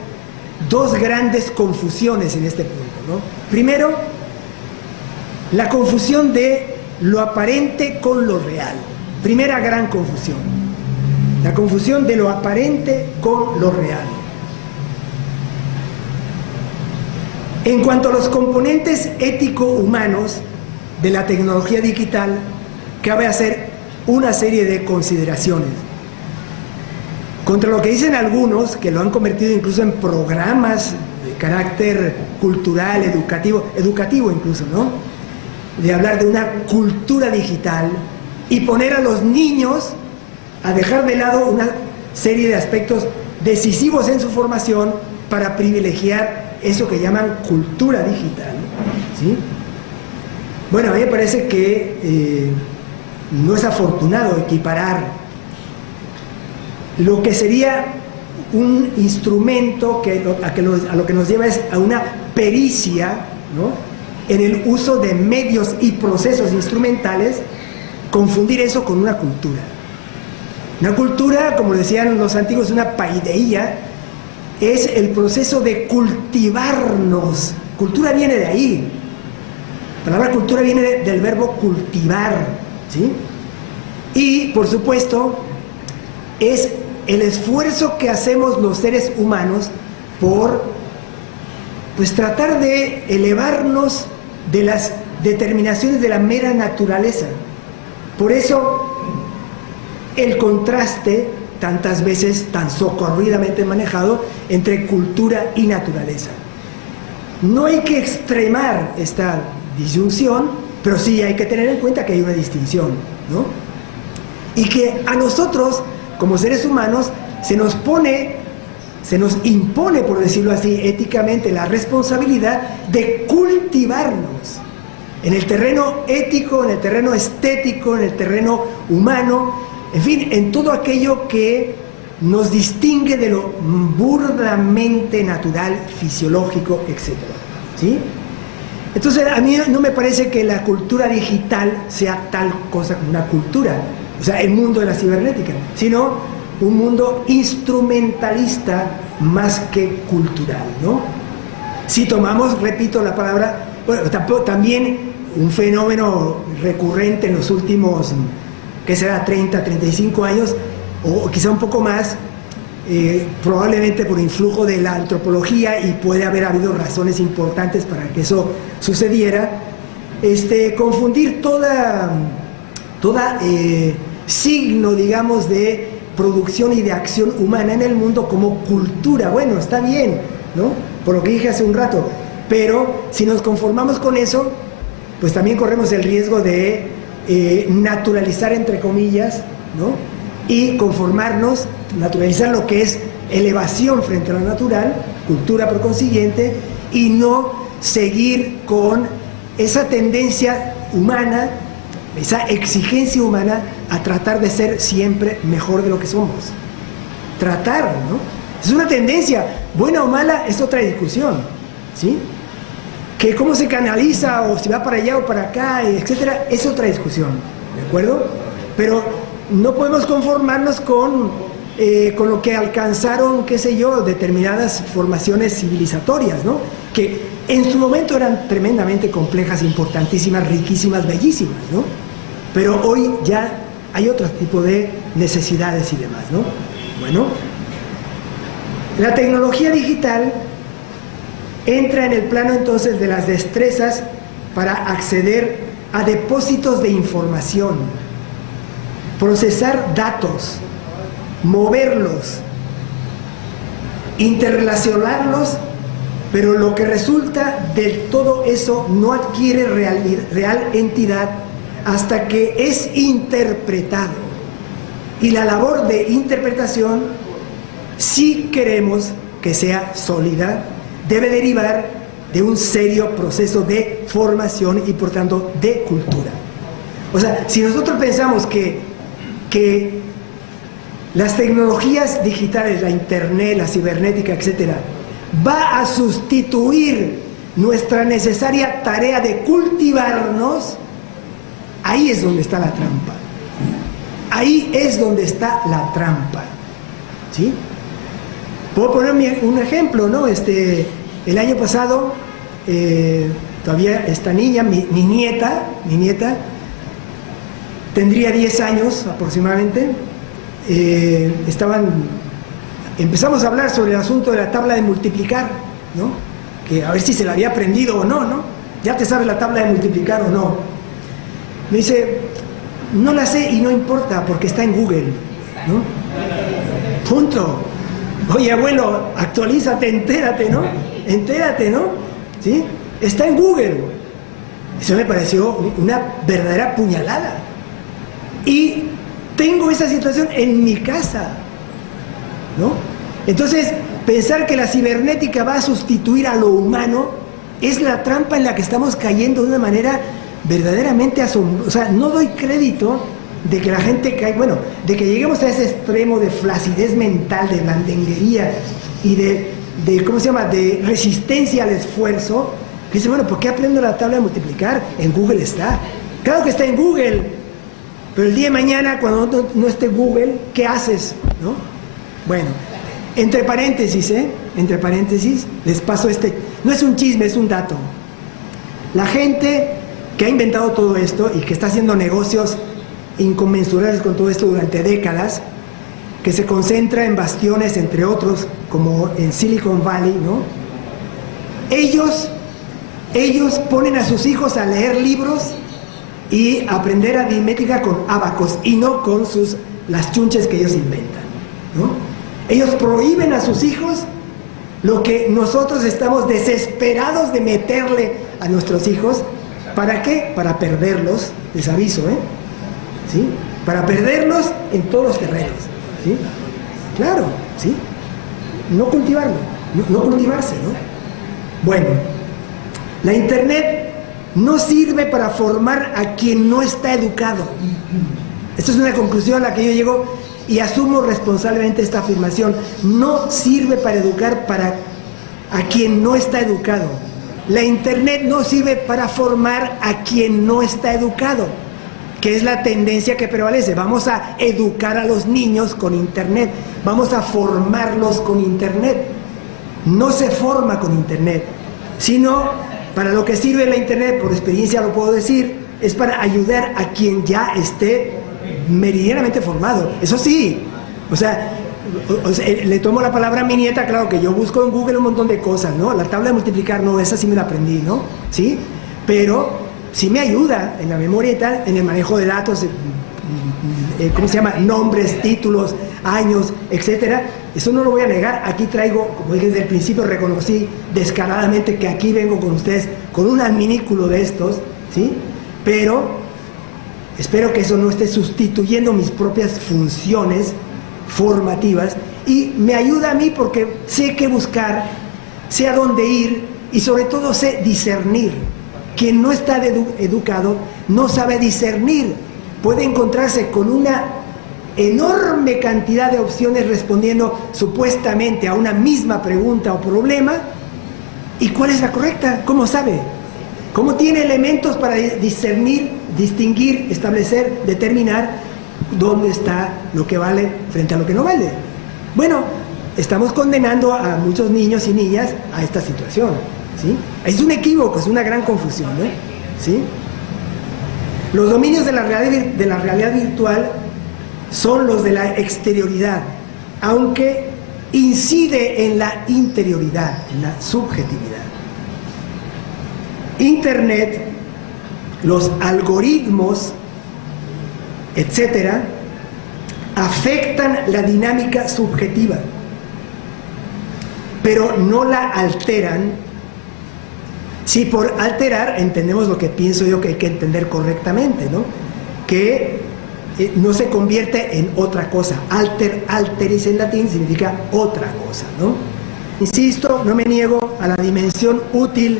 dos grandes confusiones en este punto, ¿no? Primero, la confusión de lo aparente con lo real. Primera gran confusión. La confusión de lo aparente con lo real. En cuanto a los componentes ético-humanos de la tecnología digital, cabe hacer una serie de consideraciones. Contra lo que dicen algunos, que lo han convertido incluso en programas de carácter cultural, educativo incluso, ¿no? De hablar de una cultura digital y poner a los niños a dejar de lado una serie de aspectos decisivos en su formación para privilegiar eso que llaman cultura digital, ¿sí? Bueno, a mí me parece que no es afortunado equiparar lo que sería un instrumento a lo que nos lleva es a una pericia, ¿no?, en el uso de medios y procesos instrumentales, confundir eso con una cultura. Una cultura, como decían los antiguos, una paideía, es el proceso de cultivarnos. Cultura viene de ahí. La palabra cultura viene del verbo cultivar, ¿sí? Y, por supuesto, es el esfuerzo que hacemos los seres humanos por, pues, tratar de elevarnos de las determinaciones de la mera naturaleza. Por eso, el contraste, tantas veces tan socorridamente manejado, entre cultura y naturaleza. No hay que extremar esta disyunción, pero sí hay que tener en cuenta que hay una distinción, ¿no? Y que a nosotros, como seres humanos, se nos impone, por decirlo así, éticamente, la responsabilidad de cultivarnos en el terreno ético, en el terreno estético, en el terreno humano, en fin, en todo aquello que nos distingue de lo burdamente natural, fisiológico, etc. ¿Sí? Entonces, a mí no me parece que la cultura digital sea tal cosa como una cultura, o sea, el mundo de la cibernética, sino un mundo instrumentalista más que cultural, ¿no? Si tomamos, repito la palabra, bueno, también un fenómeno recurrente en los últimos, ¿qué será?, 30, 35 años, o quizá un poco más, probablemente por influjo de la antropología, y puede haber habido razones importantes para que eso sucediera, confundir toda signo, digamos, de producción y de acción humana en el mundo como cultura. Bueno, está bien, ¿no?, por lo que dije hace un rato, pero si nos conformamos con eso, pues también corremos el riesgo de naturalizar, entre comillas, ¿no?, y conformarnos, naturalizar lo que es elevación frente a lo natural, cultura por consiguiente, y no seguir con esa tendencia humana, esa exigencia humana a tratar de ser siempre mejor de lo que somos. Tratar, ¿no? Es una tendencia, buena o mala, es otra discusión, ¿sí? Que cómo se canaliza, o si va para allá o para acá, etcétera, es otra discusión, ¿de acuerdo? Pero no podemos conformarnos con lo que alcanzaron, qué sé yo, determinadas formaciones civilizatorias, ¿no?, que en su momento eran tremendamente complejas, importantísimas, riquísimas, bellísimas, ¿no? Pero hoy ya hay otro tipo de necesidades y demás, ¿no? Bueno, la tecnología digital entra en el plano entonces de las destrezas para acceder a depósitos de información, procesar datos, moverlos, interrelacionarlos, pero lo que resulta de todo eso no adquiere real entidad hasta que es interpretado. Y la labor de interpretación, si queremos que sea sólida, debe derivar de un serio proceso de formación y, por tanto, de cultura. O sea, si nosotros pensamos que las tecnologías digitales, la internet, la cibernética, etcétera, va a sustituir nuestra necesaria tarea de cultivarnos, ahí es donde está la trampa. Ahí es donde está la trampa. ¿Sí? Puedo poner un ejemplo, ¿no? El año pasado, todavía esta niña, mi nieta, tendría 10 años aproximadamente, empezamos a hablar sobre el asunto de la tabla de multiplicar, ¿no? Que a ver si se la había aprendido o no, ¿no? Ya te sabes la tabla de multiplicar o no. Me dice, no la sé y no importa porque está en Google, ¿no? Punto. Oye, abuelo, actualízate, entérate, ¿no? Entérate, ¿no? ¿Sí? Está en Google. Eso me pareció una verdadera puñalada. Y tengo esa situación en mi casa, ¿no? Entonces, pensar que la cibernética va a sustituir a lo humano es la trampa en la que estamos cayendo de una manera verdaderamente asombrosa. O sea, no doy crédito de que la gente caiga, bueno, de que lleguemos a ese extremo de flacidez mental, de blandenguería y de ¿cómo se llama?, de resistencia al esfuerzo, que dice, bueno, ¿por qué aprendo la tabla de multiplicar? En Google está. Claro que está en Google, pero el día de mañana, cuando no esté Google, ¿qué haces? ¿No? Bueno, entre paréntesis, les paso no es un chisme, es un dato. La gente que ha inventado todo esto y que está haciendo negocios inconmensurables con todo esto durante décadas, que se concentra en bastiones, entre otros, como en Silicon Valley, ¿no? Ellos ponen a sus hijos a leer libros y aprender aritmética con abacos y no con las chunches que ellos inventan, ¿no? Ellos prohíben a sus hijos lo que nosotros estamos desesperados de meterle a nuestros hijos. ¿Para qué? Para perderlos, les aviso, ¿sí? Para perderlos en todos los terrenos, ¿sí? Claro, ¿sí? No cultivarlo, no cultivarse, ¿no? Bueno, la internet no sirve para formar a quien no está educado. Esta es una conclusión a la que yo llego y asumo responsablemente esta afirmación. No sirve para educar a quien no está educado. La internet no sirve para formar a quien no está educado, que es la tendencia que prevalece. Vamos a educar a los niños con internet, vamos a formarlos con internet. No se forma con internet, sino para lo que sirve la internet, por experiencia lo puedo decir, es para ayudar a quien ya esté meridianamente formado. Eso sí, o sea, le tomo la palabra a mi nieta, claro que yo busco en Google un montón de cosas, ¿no? La tabla de multiplicar, no, esa sí me la aprendí, ¿no? ¿Sí? Pero sí me ayuda en la memoria y tal, en el manejo de datos, ¿cómo se llama? Nombres, títulos, años, etcétera. Eso no lo voy a negar. Aquí traigo, como dije desde el principio, reconocí descaradamente que aquí vengo con ustedes con un adminículo de estos, ¿sí? Pero espero que eso no esté sustituyendo mis propias funciones formativas y me ayuda a mí porque sé qué buscar, sé a dónde ir y sobre todo sé discernir. Quien no está educado no sabe discernir, puede encontrarse con una enorme cantidad de opciones respondiendo supuestamente a una misma pregunta o problema. ¿Y cuál es la correcta? ¿Cómo sabe? ¿Cómo tiene elementos para discernir, distinguir, establecer, determinar dónde está lo que vale frente a lo que no vale? Bueno, estamos condenando a muchos niños y niñas a esta situación, ¿sí? Es un equívoco, es una gran confusión, ¿no? ¿Sí? Los dominios de la realidad virtual son los de la exterioridad, aunque incide en la interioridad, en la subjetividad. Internet, los algoritmos, etcétera, afectan la dinámica subjetiva, pero no la alteran. Si por alterar entendemos lo que pienso yo que hay que entender correctamente, ¿no? Que no se convierte en otra cosa. Alteris en latín significa otra cosa, ¿no? Insisto, no me niego a la dimensión útil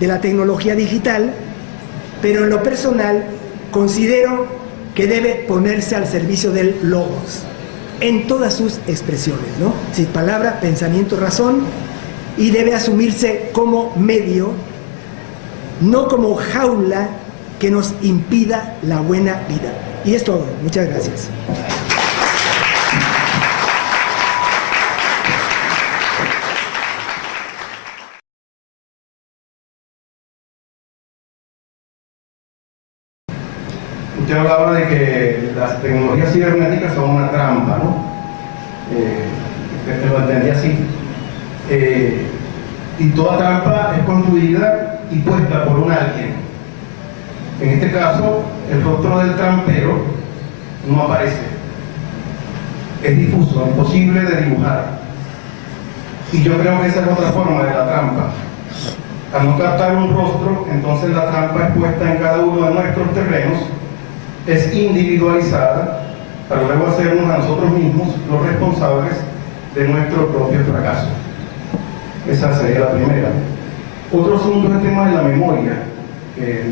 de la tecnología digital, pero en lo personal considero que debe ponerse al servicio del logos, en todas sus expresiones, ¿no? Sí, palabra, pensamiento, razón, y debe asumirse como medio, no como jaula que nos impida la buena vida. Y es todo. Muchas gracias. Usted hablaba de que las tecnologías cibernéticas son una trampa, ¿no? Lo entendí así. Y toda trampa es construida y puesta por un alguien. En este caso, el rostro del trampero no aparece. Es difuso, imposible de dibujar. Y yo creo que esa es otra forma de la trampa. Al no captar un rostro, entonces la trampa es puesta en cada uno de nuestros terrenos, es individualizada para luego hacernos a nosotros mismos los responsables de nuestro propio fracaso. Esa sería la primera. Otro asunto es el tema de la memoria, que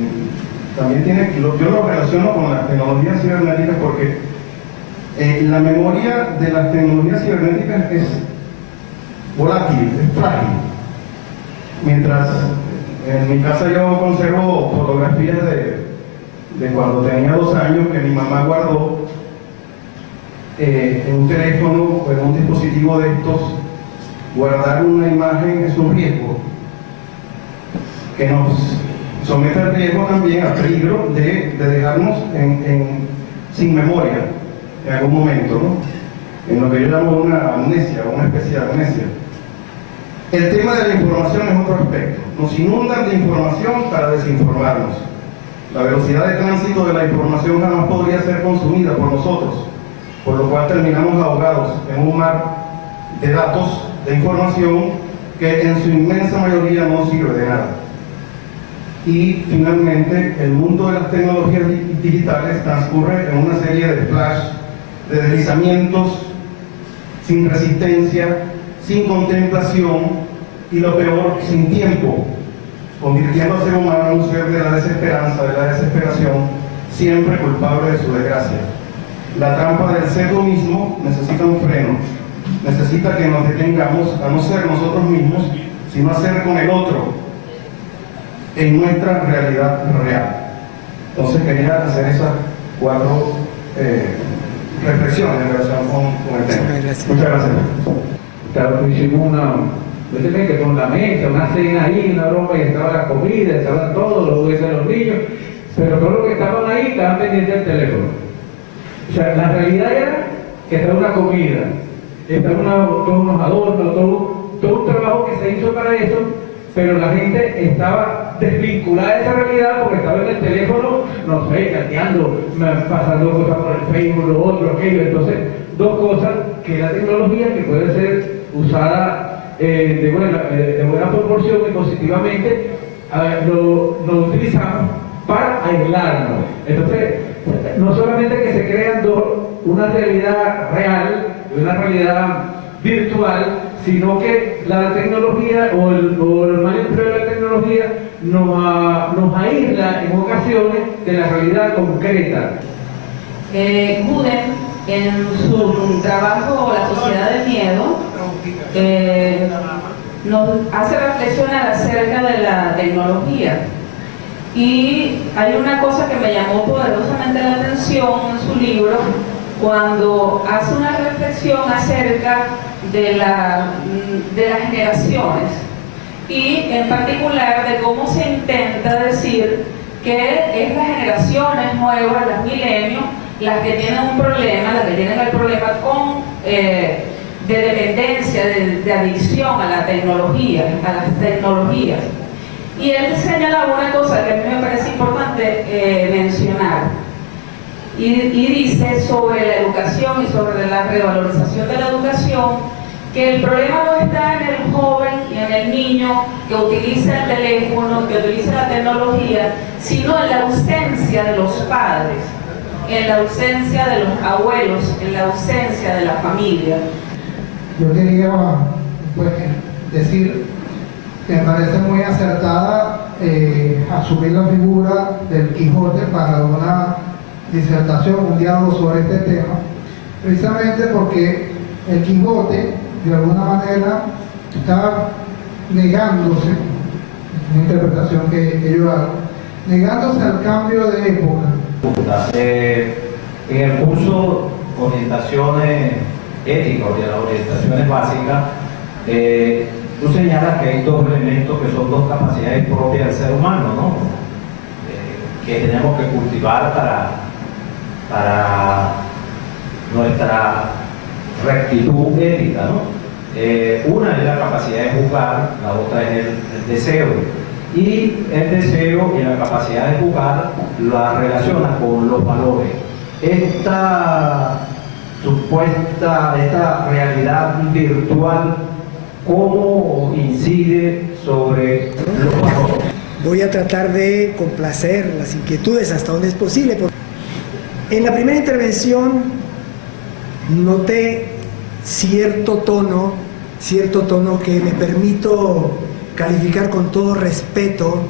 también tiene, yo lo relaciono con las tecnologías cibernéticas porque la memoria de las tecnologías cibernéticas es volátil, es frágil. Mientras en mi casa yo conservo fotografías de cuando tenía 2 años que mi mamá guardó en un teléfono o en un dispositivo de estos, guardar una imagen es un riesgo que nos somete al riesgo también, al peligro de dejarnos sin memoria en algún momento, ¿no? En lo que yo llamo una amnesia, una especie de amnesia. El tema de la información es otro aspecto. Nos inundan de información para desinformarnos. La velocidad de tránsito de la información jamás podría ser consumida por nosotros, por lo cual terminamos ahogados en un mar de datos, de información que en su inmensa mayoría no sirve de nada. Y finalmente, el mundo de las tecnologías digitales transcurre en una serie de flash, de deslizamientos, sin resistencia, sin contemplación y lo peor, sin tiempo, convirtiendo al ser humano en un ser de la desesperanza, de la desesperación, siempre culpable de su desgracia. La trampa del ser lo mismo necesita un freno, necesita que nos detengamos a no ser nosotros mismos, sino a ser con el otro, en nuestra realidad real. Entonces quería hacer esas 4 reflexiones en relación con el tema. Muchas gracias. Claro, hicimos que con la mesa, una cena ahí, una broma, y estaba la comida, estaban todos los juguetes de los niños, pero todos los que estaban ahí estaban pendientes del teléfono. O sea, la realidad era que estaba una comida, estaban todos unos adornos, todo un trabajo que se hizo para eso, pero la gente estaba desvinculada de esa realidad porque estaba en el teléfono, no sé, chateando, pasando cosas por el Facebook, lo otro, aquello. Entonces, 2 cosas que la tecnología que puede ser usada de buena proporción y positivamente, lo utilizamos para aislarnos. Entonces, no solamente que se crean una realidad real y una realidad virtual, sino que la tecnología o el mal empleo de la tecnología nos aísla en ocasiones de la realidad concreta. Gooden, en su trabajo La Sociedad del Miedo, nos hace reflexionar acerca de la tecnología. Y hay una cosa que me llamó poderosamente la atención en su libro, cuando hace una reflexión acerca de las generaciones y en particular de cómo se intenta decir que es las generaciones nuevas, las milenios, las que tienen un problema, las que tienen el problema de dependencia, de adicción a la tecnología, a las tecnologías. Y él señala una cosa que a mí me parece importante mencionar, y dice sobre la educación y sobre la revalorización de la educación, que el problema no está en el joven y en el niño que utiliza el teléfono, que utiliza la tecnología, sino en la ausencia de los padres, en la ausencia de los abuelos, en la ausencia de la familia. Yo quería decir que me parece muy acertada asumir la figura del Quijote para una disertación, un diálogo sobre este tema, precisamente porque el Quijote, de alguna manera, está negándose, una interpretación que yo hago, negándose al cambio de época. En el curso Orientaciones Éticas, de las orientaciones básicas, tú señalas que hay dos elementos que son dos capacidades propias del ser humano, ¿no? Que tenemos que cultivar para nuestra rectitud ética, ¿no? Una es la capacidad de juzgar, la otra es el deseo. Y el deseo y la capacidad de juzgar la relaciona con los valores. Esta realidad virtual, ¿cómo incide sobre los valores? Voy a tratar de complacer las inquietudes hasta donde es posible. En la primera intervención noté cierto tono que me permito calificar con todo respeto,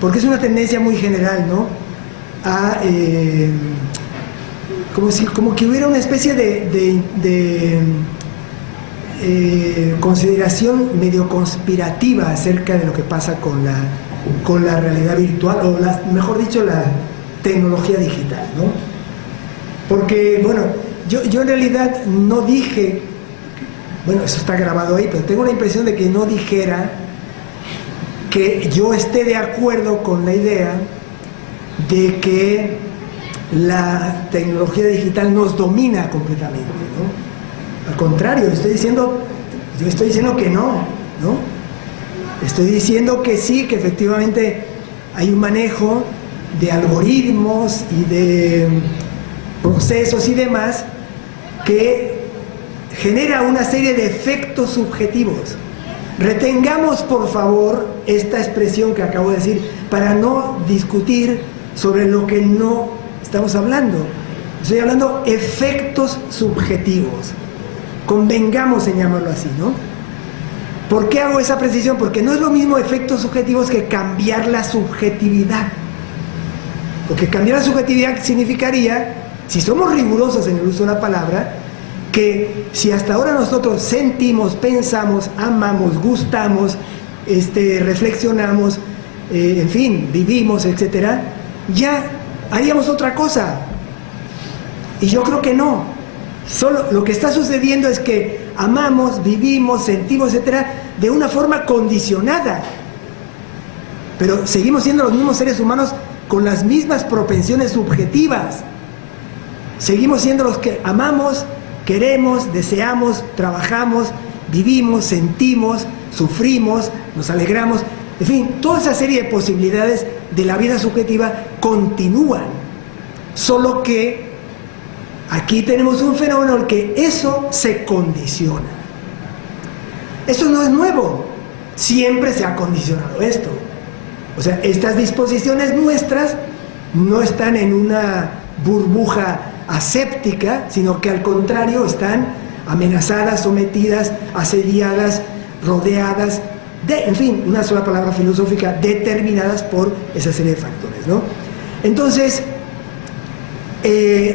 porque es una tendencia muy general, ¿no? A como que hubiera una especie de consideración medio conspirativa acerca de lo que pasa con la realidad virtual, o mejor dicho, la tecnología digital, ¿no? Porque, bueno, yo en realidad no dije, bueno, eso está grabado ahí, pero tengo la impresión de que no dijera que yo esté de acuerdo con la idea de que la tecnología digital nos domina completamente, ¿no? Al contrario, yo estoy diciendo que no. Estoy diciendo que sí, que efectivamente hay un manejo de algoritmos y de procesos y demás que genera una serie de efectos subjetivos. Retengamos, por favor, esta expresión que acabo de decir para no discutir sobre lo que no estamos hablando. Estoy hablando de efectos subjetivos. Convengamos en llamarlo así, ¿no? ¿Por qué hago esa precisión? Porque no es lo mismo efectos subjetivos que cambiar la subjetividad. Porque cambiar la subjetividad significaría, si somos rigurosos en el uso de la palabra, que si hasta ahora nosotros sentimos, pensamos, amamos, gustamos, reflexionamos, en fin, vivimos, etcétera, ya haríamos otra cosa. Y yo creo que no. Solo lo que está sucediendo es que amamos, vivimos, sentimos, etcétera, de una forma condicionada. Pero seguimos siendo los mismos seres humanos con las mismas propensiones subjetivas. Seguimos siendo los que amamos, queremos, deseamos, trabajamos, vivimos, sentimos, sufrimos, nos alegramos. En fin, toda esa serie de posibilidades de la vida subjetiva continúan. Solo que aquí tenemos un fenómeno en el que eso se condiciona. Eso no es nuevo. Siempre se ha condicionado esto. O sea, estas disposiciones nuestras no están en una burbuja aséptica, sino que al contrario están amenazadas, sometidas, asediadas, rodeadas, en fin, una sola palabra filosófica, determinadas por esa serie de factores, ¿no? Entonces,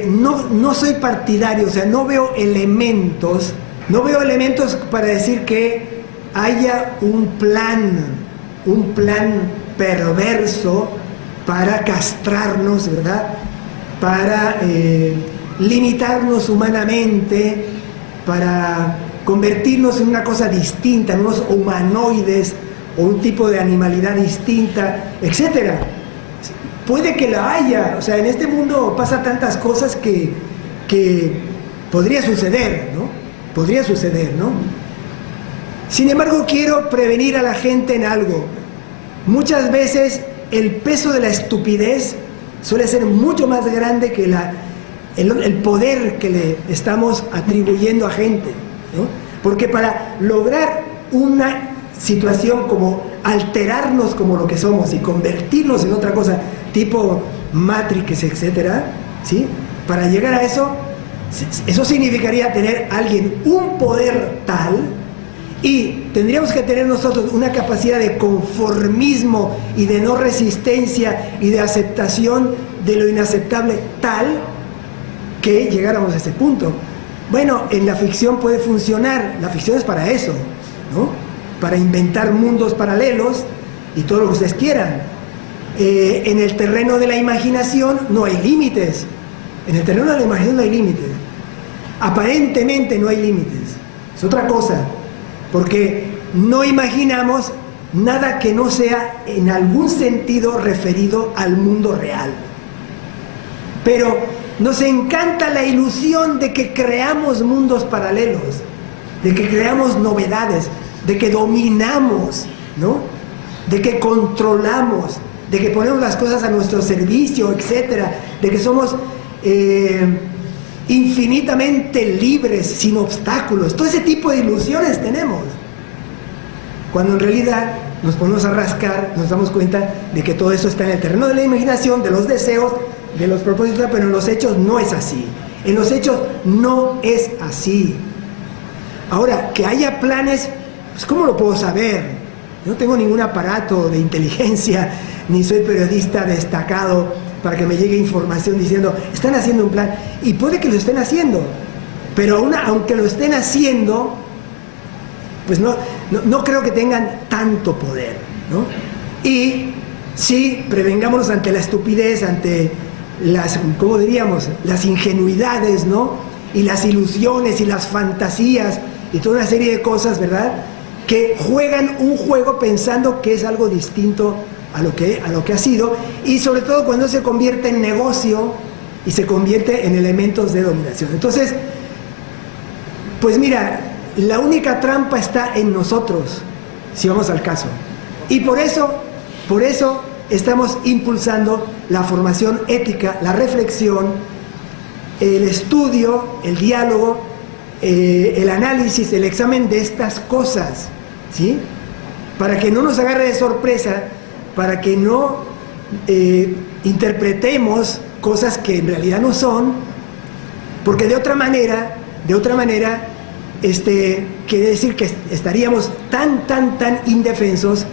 no soy partidario, o sea, no veo elementos para decir que haya un plan perverso para castrarnos, ¿verdad? Para limitarnos humanamente, para convertirnos en una cosa distinta, en unos humanoides o un tipo de animalidad distinta, etcétera. Puede que la haya, o sea, en este mundo pasa tantas cosas que podría suceder, ¿no? Podría suceder, ¿no? Sin embargo, quiero prevenir a la gente en algo. Muchas veces el peso de la estupidez suele ser mucho más grande que el poder que le estamos atribuyendo a gente, ¿no? Porque para lograr una situación como alterarnos como lo que somos y convertirnos en otra cosa, tipo Matrix, etcétera, ¿sí? Para llegar a eso significaría tener alguien un poder tal Y tendríamos que tener nosotros una capacidad de conformismo y de no resistencia y de aceptación de lo inaceptable tal que llegáramos a ese punto. Bueno, en la ficción puede funcionar, la ficción es para eso, ¿no? Para inventar mundos paralelos y todo lo que ustedes quieran. En el terreno de la imaginación no hay límites. En el terreno de la imaginación no hay límites. Aparentemente no hay límites. Es otra cosa, porque no imaginamos nada que no sea en algún sentido referido al mundo real. Pero nos encanta la ilusión de que creamos mundos paralelos, de que creamos novedades, de que dominamos, ¿no? De que controlamos, de que ponemos las cosas a nuestro servicio, etcétera, de que somos infinitamente libres, sin obstáculos. Todo ese tipo de ilusiones tenemos. Cuando en realidad nos ponemos a rascar, nos damos cuenta de que todo eso está en el terreno de la imaginación, de los deseos, de los propósitos, pero en los hechos no es así. En los hechos no es así. Ahora, que haya planes, pues ¿cómo lo puedo saber? Yo no tengo ningún aparato de inteligencia, ni soy periodista destacado para que me llegue información diciendo, están haciendo un plan, y puede que lo estén haciendo, pero aunque lo estén haciendo, pues no creo que tengan tanto poder, ¿no? Y sí, prevengámonos ante la estupidez, ante las, ¿cómo diríamos?, las ingenuidades, ¿no? Y las ilusiones y las fantasías y toda una serie de cosas, ¿verdad?, que juegan un juego pensando que es algo distinto a lo que ha sido, y sobre todo cuando se convierte en negocio y se convierte en elementos de dominación. Entonces, pues mira, la única trampa está en nosotros, si vamos al caso. Y por eso estamos impulsando la formación ética, la reflexión, el estudio, el diálogo, el análisis, el examen de estas cosas, ¿sí? Para que no nos agarre de sorpresa, para que no interpretemos cosas que en realidad no son, porque de otra manera, quiere decir que estaríamos tan indefensos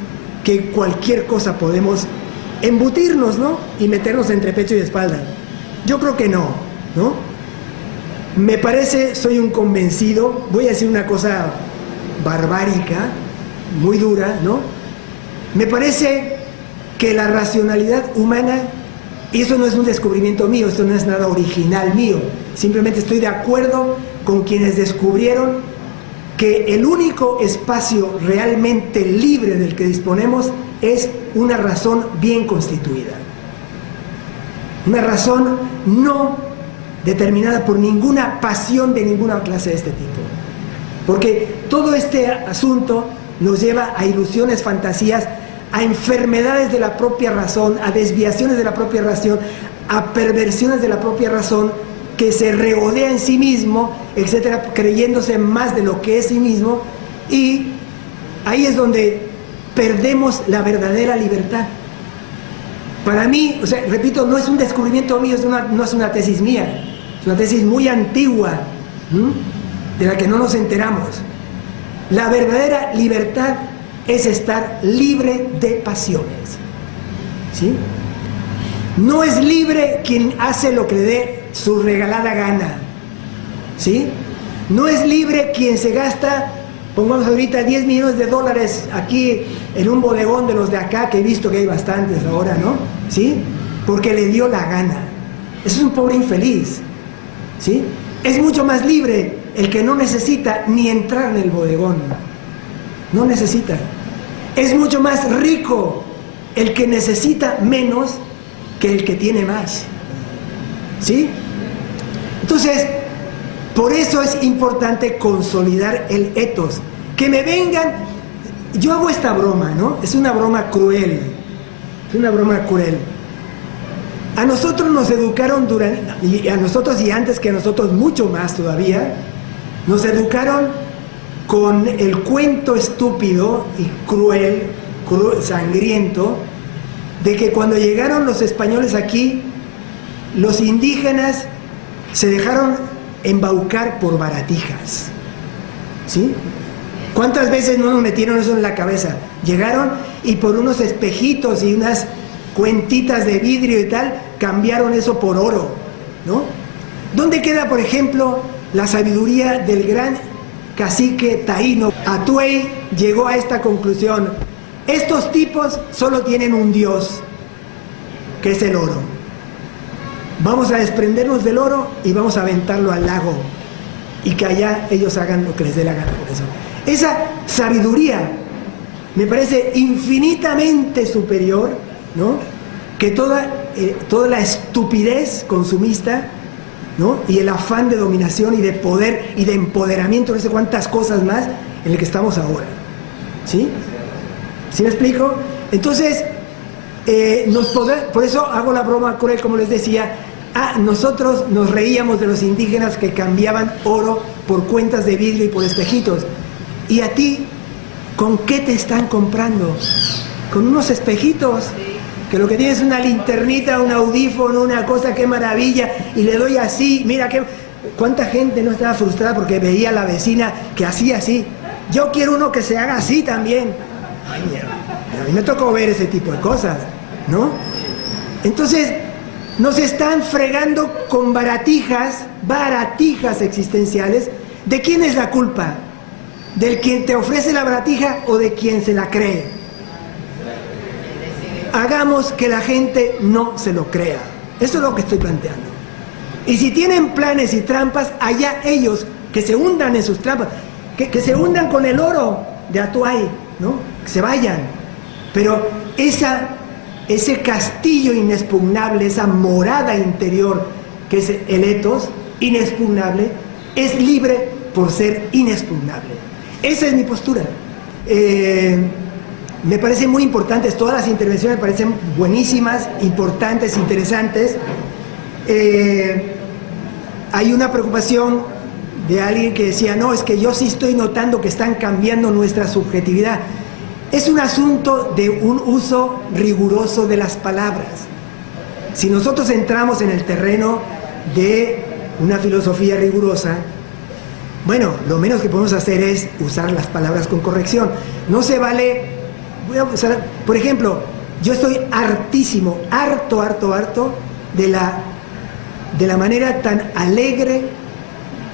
que cualquier cosa podemos embutirnos, ¿no? Y meternos entre pecho y espalda. Yo creo que no, ¿no? Me parece, soy un convencido, voy a decir una cosa barbárica, muy dura, ¿no? Me parece que la racionalidad humana, y eso no es un descubrimiento mío, esto no es nada original mío, simplemente estoy de acuerdo con quienes descubrieron que el único espacio realmente libre del que disponemos es una razón bien constituida. Una razón no determinada por ninguna pasión de ninguna clase de este tipo. Porque todo este asunto nos lleva a ilusiones, fantasías, a enfermedades de la propia razón, a desviaciones de la propia razón, a perversiones de la propia razón, que se regodea en sí mismo, etcétera, creyéndose más de lo que es sí mismo, y ahí es donde perdemos la verdadera libertad. Para mí, o sea, repito, no es un descubrimiento mío, no es una tesis mía, es una tesis muy antigua, de la que no nos enteramos. La verdadera libertad es estar libre de pasiones, ¿sí? No es libre quien hace lo que le dé su regalada gana, ¿sí? No es libre quien se gasta, pongamos ahorita $10 millones aquí en un bodegón de los de acá, que he visto que hay bastantes ahora, ¿no? ¿Sí? Porque le dio la gana. Eso es un pobre infeliz, ¿sí? Es mucho más libre el que no necesita ni entrar en el bodegón. No necesita. Es mucho más rico el que necesita menos que el que tiene más, ¿sí? Entonces, por eso es importante consolidar el ethos. Que me vengan, yo hago esta broma, ¿no? Es una broma cruel, es una broma cruel. A nosotros nos educaron y a nosotros y antes que a nosotros mucho más todavía, nos educaron con el cuento estúpido y cruel, sangriento, de que cuando llegaron los españoles aquí, los indígenas se dejaron embaucar por baratijas, ¿sí? ¿Cuántas veces no nos metieron eso en la cabeza? Llegaron y por unos espejitos y unas cuentitas de vidrio y tal, cambiaron eso por oro, ¿no? ¿Dónde queda, por ejemplo, la sabiduría del gran cacique taíno? Atuey llegó a esta conclusión: estos tipos solo tienen un dios, que es el oro. Vamos a desprendernos del oro y vamos a aventarlo al lago, y que allá ellos hagan lo que les dé la gana con eso. Esa sabiduría me parece infinitamente superior, ¿no?, que toda la estupidez consumista, ¿no?, y el afán de dominación y de poder y de empoderamiento, no sé cuántas cosas más, en el que estamos ahora. ¿Sí? ¿Sí me explico? Entonces, por eso hago la broma cruel, como les decía. Nosotros nos reíamos de los indígenas que cambiaban oro por cuentas de vidrio y por espejitos. ¿Y a ti, con qué te están comprando? Con unos espejitos, que lo que tienes es una linternita, un audífono, una cosa, qué maravilla, y le doy así, mira qué... ¿Cuánta gente no estaba frustrada porque veía a la vecina que hacía así? Yo quiero uno que se haga así también. Ay, mierda, a mí me tocó ver ese tipo de cosas, ¿no? Entonces, nos están fregando con baratijas existenciales. ¿De quién es la culpa? ¿Del quien te ofrece la baratija o de quien se la cree? Hagamos que la gente no se lo crea. Eso es lo que estoy planteando. Y si tienen planes y trampas, allá ellos, que se hundan en sus trampas, que se hundan con el oro de Atuay, ¿no? Que se vayan. Pero ese castillo inexpugnable, esa morada interior que es el ethos, inexpugnable, es libre por ser inexpugnable. Esa es mi postura. Me parecen muy importantes, todas las intervenciones me parecen buenísimas, importantes, interesantes. Hay una preocupación de alguien que decía, no, es que yo sí estoy notando que están cambiando nuestra subjetividad. Es un asunto de un uso riguroso de las palabras. Si nosotros entramos en el terreno de una filosofía rigurosa, bueno, lo menos que podemos hacer es usar las palabras con corrección. No se vale, voy a usar, por ejemplo, yo estoy hartísimo, harto de la manera tan alegre,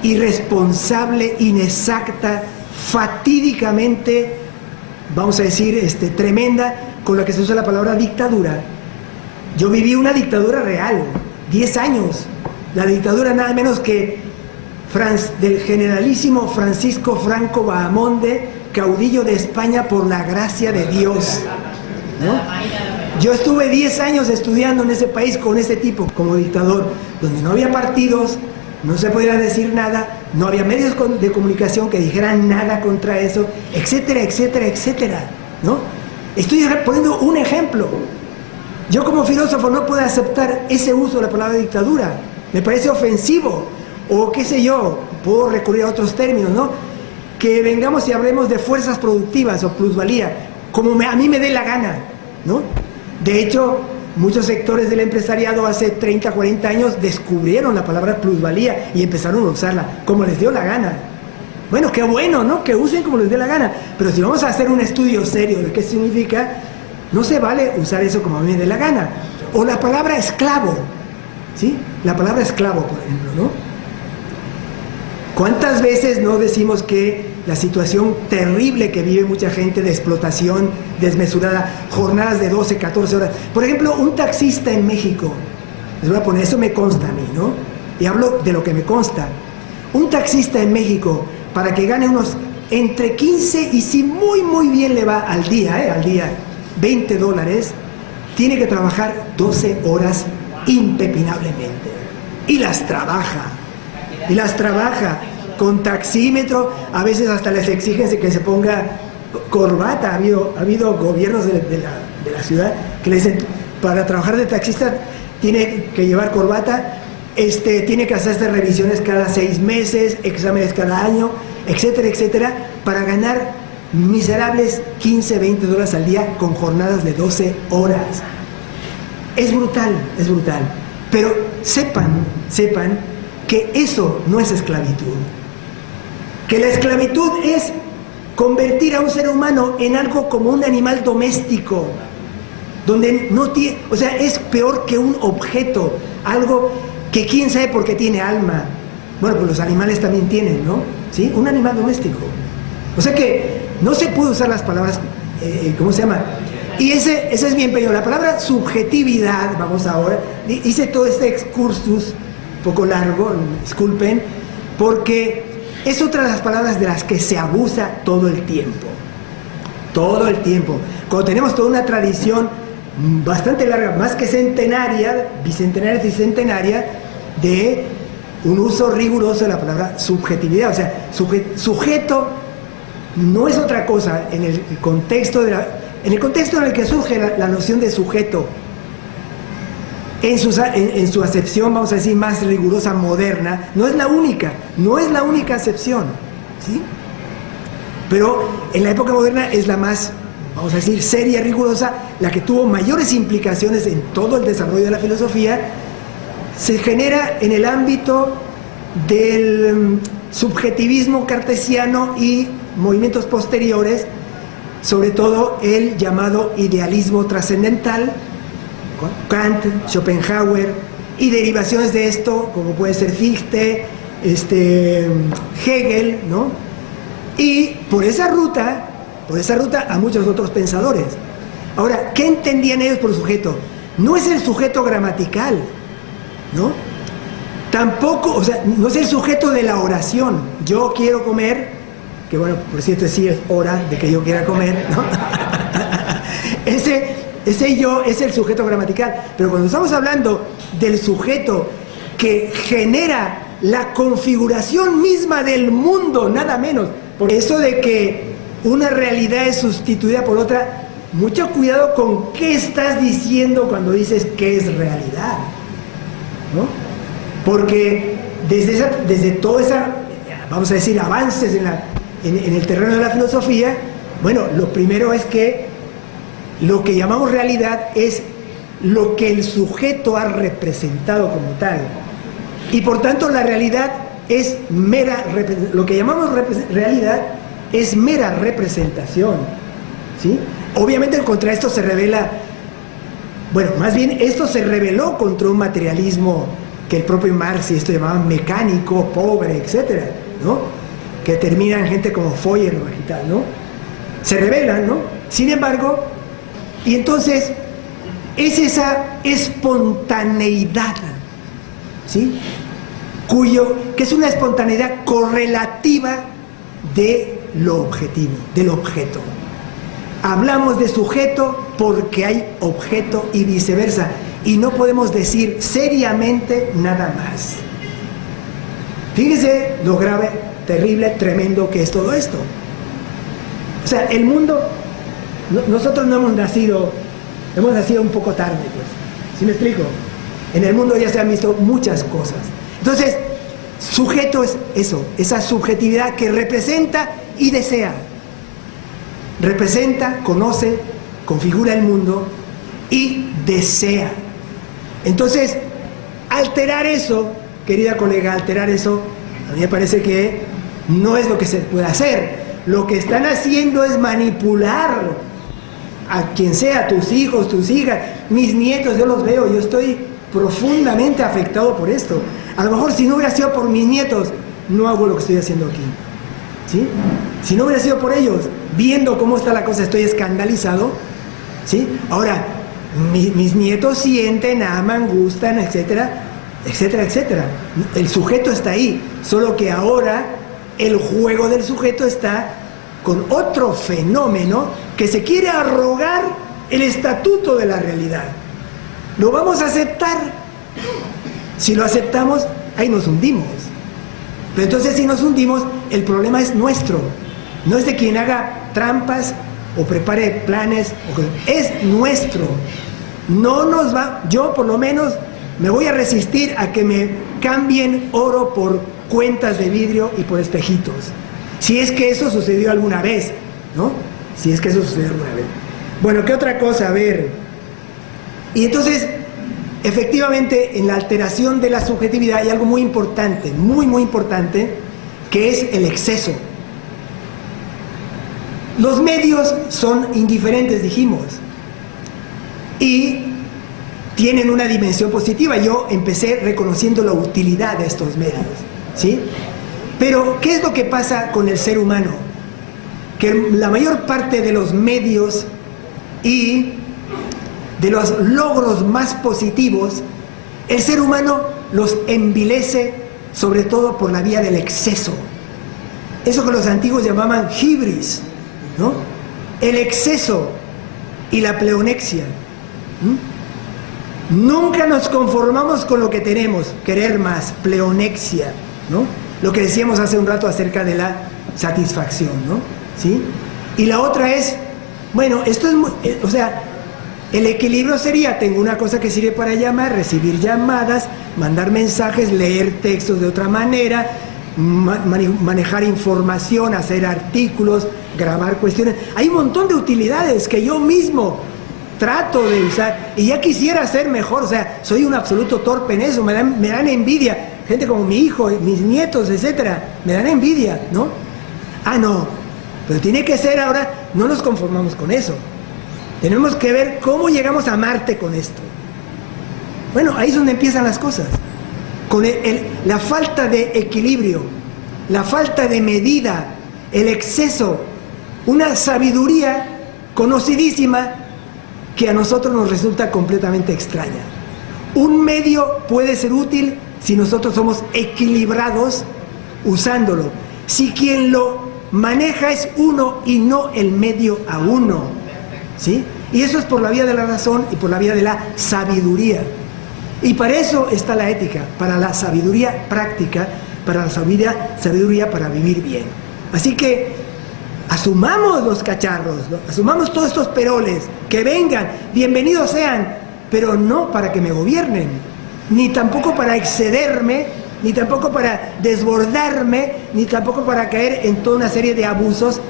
irresponsable, inexacta, fatídicamente, vamos a decir, tremenda, con la que se usa la palabra dictadura. Yo viví una dictadura real, 10 años. La dictadura nada menos que del generalísimo Francisco Franco Bahamonde, caudillo de España por la gracia de Dios, ¿no? Yo estuve 10 años estudiando en ese país con ese tipo como dictador, donde no había partidos, no se podía decir nada, no había medios de comunicación que dijeran nada contra eso, etcétera, etcétera, etcétera, ¿no? Estoy poniendo un ejemplo. Yo como filósofo no puedo aceptar ese uso de la palabra dictadura, me parece ofensivo, o qué sé yo, puedo recurrir a otros términos, ¿no? Que vengamos y hablemos de fuerzas productivas o plusvalía, como a mí me dé la gana, ¿no? De hecho, muchos sectores del empresariado hace 30, 40 años descubrieron la palabra plusvalía y empezaron a usarla como les dio la gana. Bueno, qué bueno, ¿no? Que usen como les dé la gana. Pero si vamos a hacer un estudio serio de qué significa, no se vale usar eso como a mí me dé la gana. O la palabra esclavo, ¿sí? La palabra esclavo, por ejemplo, ¿no? ¿Cuántas veces no decimos que la situación terrible que vive mucha gente de explotación desmesurada, jornadas de 12, 14 horas? Por ejemplo, un taxista en México, les voy a poner, eso me consta a mí, ¿no? Y hablo de lo que me consta. Un taxista en México, para que gane unos entre 15 y si muy bien le va al día, $20, tiene que trabajar 12 horas impepinablemente. Y las trabaja con taxímetro, a veces hasta les exigen que se ponga corbata. Ha habido gobiernos de la ciudad que le dicen, para trabajar de taxista tiene que llevar corbata, tiene que hacerse revisiones cada 6 meses, exámenes cada año, etcétera, etcétera, para ganar miserables 15, $20 al día con jornadas de 12 horas. Es brutal, pero sepan que eso no es esclavitud, que la esclavitud es convertir a un ser humano en algo como un animal doméstico, donde no tiene, o sea, es peor que un objeto, algo que quién sabe por qué tiene alma. Bueno, pues los animales también tienen, ¿no? ¿Sí? Un animal doméstico. O sea que no se puede usar las palabras, ¿cómo se llama? Y ese es bien pequeño. La palabra subjetividad, vamos ahora, hice todo este excursus, un poco largo, disculpen, porque es otra de las palabras de las que se abusa todo el tiempo. Todo el tiempo. Cuando tenemos toda una tradición bastante larga, más que centenaria, bicentenaria, tricentenaria, de un uso riguroso de la palabra subjetividad. O sea, sujeto no es otra cosa en el contexto en el contexto en el que surge la noción de sujeto, en su acepción, vamos a decir, más rigurosa, moderna, no es la única acepción, ¿sí? Pero en la época moderna es la más, vamos a decir, seria, rigurosa, la que tuvo mayores implicaciones en todo el desarrollo de la filosofía. Se genera en el ámbito del subjetivismo cartesiano y movimientos posteriores, sobre todo el llamado idealismo trascendental, Kant, Schopenhauer, y derivaciones de esto, como puede ser Fichte, Hegel, ¿no? Y por esa ruta a muchos otros pensadores. Ahora, ¿qué entendían ellos por sujeto? No es el sujeto gramatical, ¿no? Tampoco, o sea, no es el sujeto de la oración. Yo quiero comer, que bueno, por cierto, sí es hora de que yo quiera comer, ¿no? Ese yo es el sujeto gramatical. Pero cuando estamos hablando del sujeto que genera la configuración misma del mundo, nada menos, por eso de que una realidad es sustituida por otra, mucho cuidado con qué estás diciendo cuando dices que es realidad, ¿no? Porque desde toda esa, vamos a decir, avances en el terreno de la filosofía, bueno, lo primero es que lo que llamamos realidad es lo que el sujeto ha representado como tal. Y por tanto la realidad es lo que llamamos realidad es mera representación, ¿sí? Obviamente contra esto se revela, bueno, más bien esto se rebeló contra un materialismo que el propio Marx y esto llamaban mecánico, pobre, etcétera, ¿no? Que terminan gente como Feuerbach y tal, ¿no? Se rebelan, ¿no? Sin embargo, y entonces es esa espontaneidad, ¿sí? Que es una espontaneidad correlativa de lo objetivo, del objeto. Hablamos de sujeto porque hay objeto y viceversa, y no podemos decir seriamente nada más. Fíjese lo grave, terrible, tremendo que es todo esto. O sea, el mundo, nosotros no hemos nacido un poco tarde, pues. ¿Sí me explico? En el mundo ya se han visto muchas cosas. Entonces, sujeto es eso, esa subjetividad que representa y desea. Representa, conoce, configura el mundo y desea. Entonces, alterar eso, querida colega, alterar eso, a mí me parece que no es lo que se puede hacer. Lo que están haciendo es manipular a quien sea, tus hijos, tus hijas, mis nietos, yo los veo, yo estoy profundamente afectado por esto. A lo mejor si no hubiera sido por mis nietos, no hago lo que estoy haciendo aquí, ¿sí? Si no hubiera sido por ellos, viendo cómo está la cosa, estoy escandalizado, ¿sí? Ahora, mis nietos sienten, aman, gustan, etcétera, etcétera, etcétera. El sujeto está ahí, solo que ahora el juego del sujeto está con otro fenómeno que se quiere arrogar el estatuto de la realidad. ¿Lo vamos a aceptar? Si lo aceptamos, ahí nos hundimos. Pero entonces si nos hundimos, el problema es nuestro. No es de quien haga trampas o prepare planes, es nuestro. No nos va, yo por lo menos me voy a resistir a que me cambien oro por cuentas de vidrio y por espejitos. Si es que eso sucedió alguna vez, ¿no? Si es que eso sucedió alguna vez. Bueno, ¿qué otra cosa? A ver. Y entonces, efectivamente, en la alteración de la subjetividad hay algo muy importante, muy, muy importante, que es el exceso. Los medios son indiferentes, dijimos, y tienen una dimensión positiva. Yo empecé reconociendo la utilidad de estos medios, ¿sí? Pero, ¿qué es lo que pasa con el ser humano? Que la mayor parte de los medios y de los logros más positivos, el ser humano los envilece, sobre todo por la vía del exceso. Eso que los antiguos llamaban hibris, ¿no? El exceso y la pleonexia. Nunca nos conformamos con lo que tenemos, querer más, pleonexia, ¿no? Lo que decíamos hace un rato acerca de la satisfacción, ¿no? ¿Sí? Y la otra es, bueno, esto es muy, o sea, el equilibrio sería, tengo una cosa que sirve para llamar, recibir llamadas, mandar mensajes, leer textos de otra manera, manejar información, hacer artículos, grabar cuestiones. Hay un montón de utilidades que yo mismo trato de usar y ya quisiera ser mejor. O sea, soy un absoluto torpe en eso, me dan envidia. Gente como mi hijo, mis nietos, etcétera, me dan envidia, ¿no? Ah, no, pero tiene que ser ahora, no nos conformamos con eso. Tenemos que ver cómo llegamos a Marte con esto. Bueno, ahí es donde empiezan las cosas. Con la falta de equilibrio, la falta de medida, el exceso, una sabiduría conocidísima que a nosotros nos resulta completamente extraña. Un medio puede ser útil si nosotros somos equilibrados usándolo. Si quien lo maneja es uno y no el medio a uno, ¿sí? Y eso es por la vía de la razón y por la vía de la sabiduría. Y para eso está la ética, para la sabiduría práctica, para la sabiduría para vivir bien. Así que asumamos los cacharros, ¿no? Asumamos todos estos peroles, que vengan, bienvenidos sean, pero no para que me gobiernen, ni tampoco para excederme, ni tampoco para desbordarme, ni tampoco para caer en toda una serie de abusos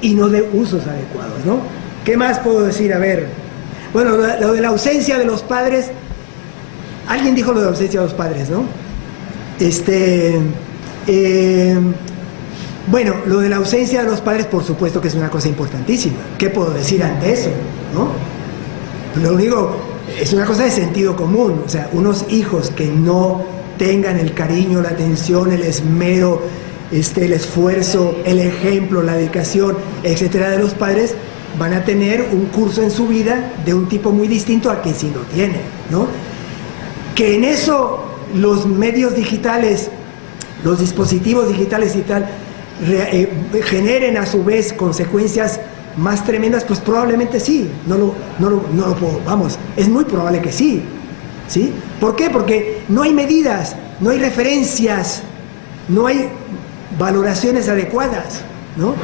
y no de usos adecuados, ¿no? ¿Qué más puedo decir? A ver, bueno, lo de la ausencia de los padres. Alguien dijo lo de la ausencia de los padres, ¿no? Bueno, lo de la ausencia de los padres, por supuesto que es una cosa importantísima. ¿Qué puedo decir ante eso, no? Lo único, es una cosa de sentido común. O sea, unos hijos que no tengan el cariño, la atención, el esmero, el esfuerzo, el ejemplo, la dedicación, etcétera, de los padres, van a tener un curso en su vida de un tipo muy distinto a que si lo tiene, ¿no? Que en eso los medios digitales, los dispositivos digitales y tal, generen a su vez consecuencias más tremendas, pues probablemente sí, no lo puedo, vamos, es muy probable que sí, ¿sí? ¿Por qué? Porque no hay medidas, no hay referencias, no hay valoraciones adecuadas, ¿no?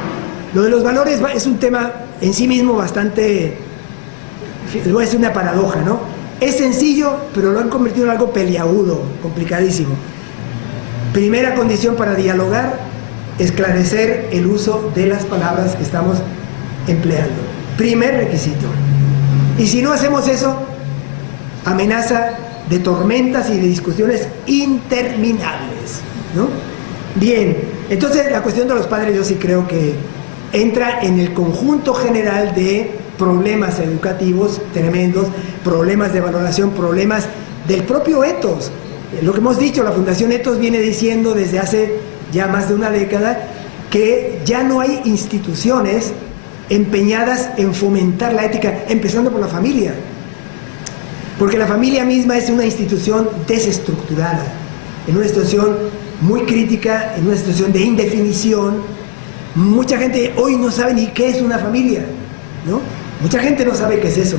Lo de los valores es un tema en sí mismo bastante, les voy a decir una paradoja, ¿no? Es sencillo, pero lo han convertido en algo peliagudo, complicadísimo. Primera condición para dialogar, esclarecer el uso de las palabras que estamos empleando. Primer requisito. Y si no hacemos eso, amenaza de tormentas y de discusiones interminables, ¿no? Bien, entonces la cuestión de los padres yo sí creo que entra en el conjunto general de problemas educativos tremendos, problemas de valoración, problemas del propio ethos. Lo que hemos dicho, la Fundación Ethos viene diciendo desde hace ya más de una década que ya no hay instituciones empeñadas en fomentar la ética, empezando por la familia. Porque la familia misma es una institución desestructurada, en una situación muy crítica, en una situación de indefinición. Mucha gente hoy no sabe ni qué es una familia, ¿no? Mucha gente no sabe qué es eso,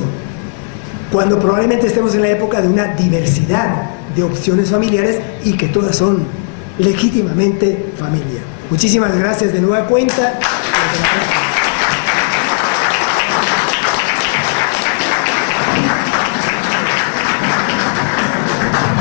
cuando probablemente estemos en la época de una diversidad de opciones familiares y que todas son legítimamente familia. Muchísimas gracias de nueva cuenta.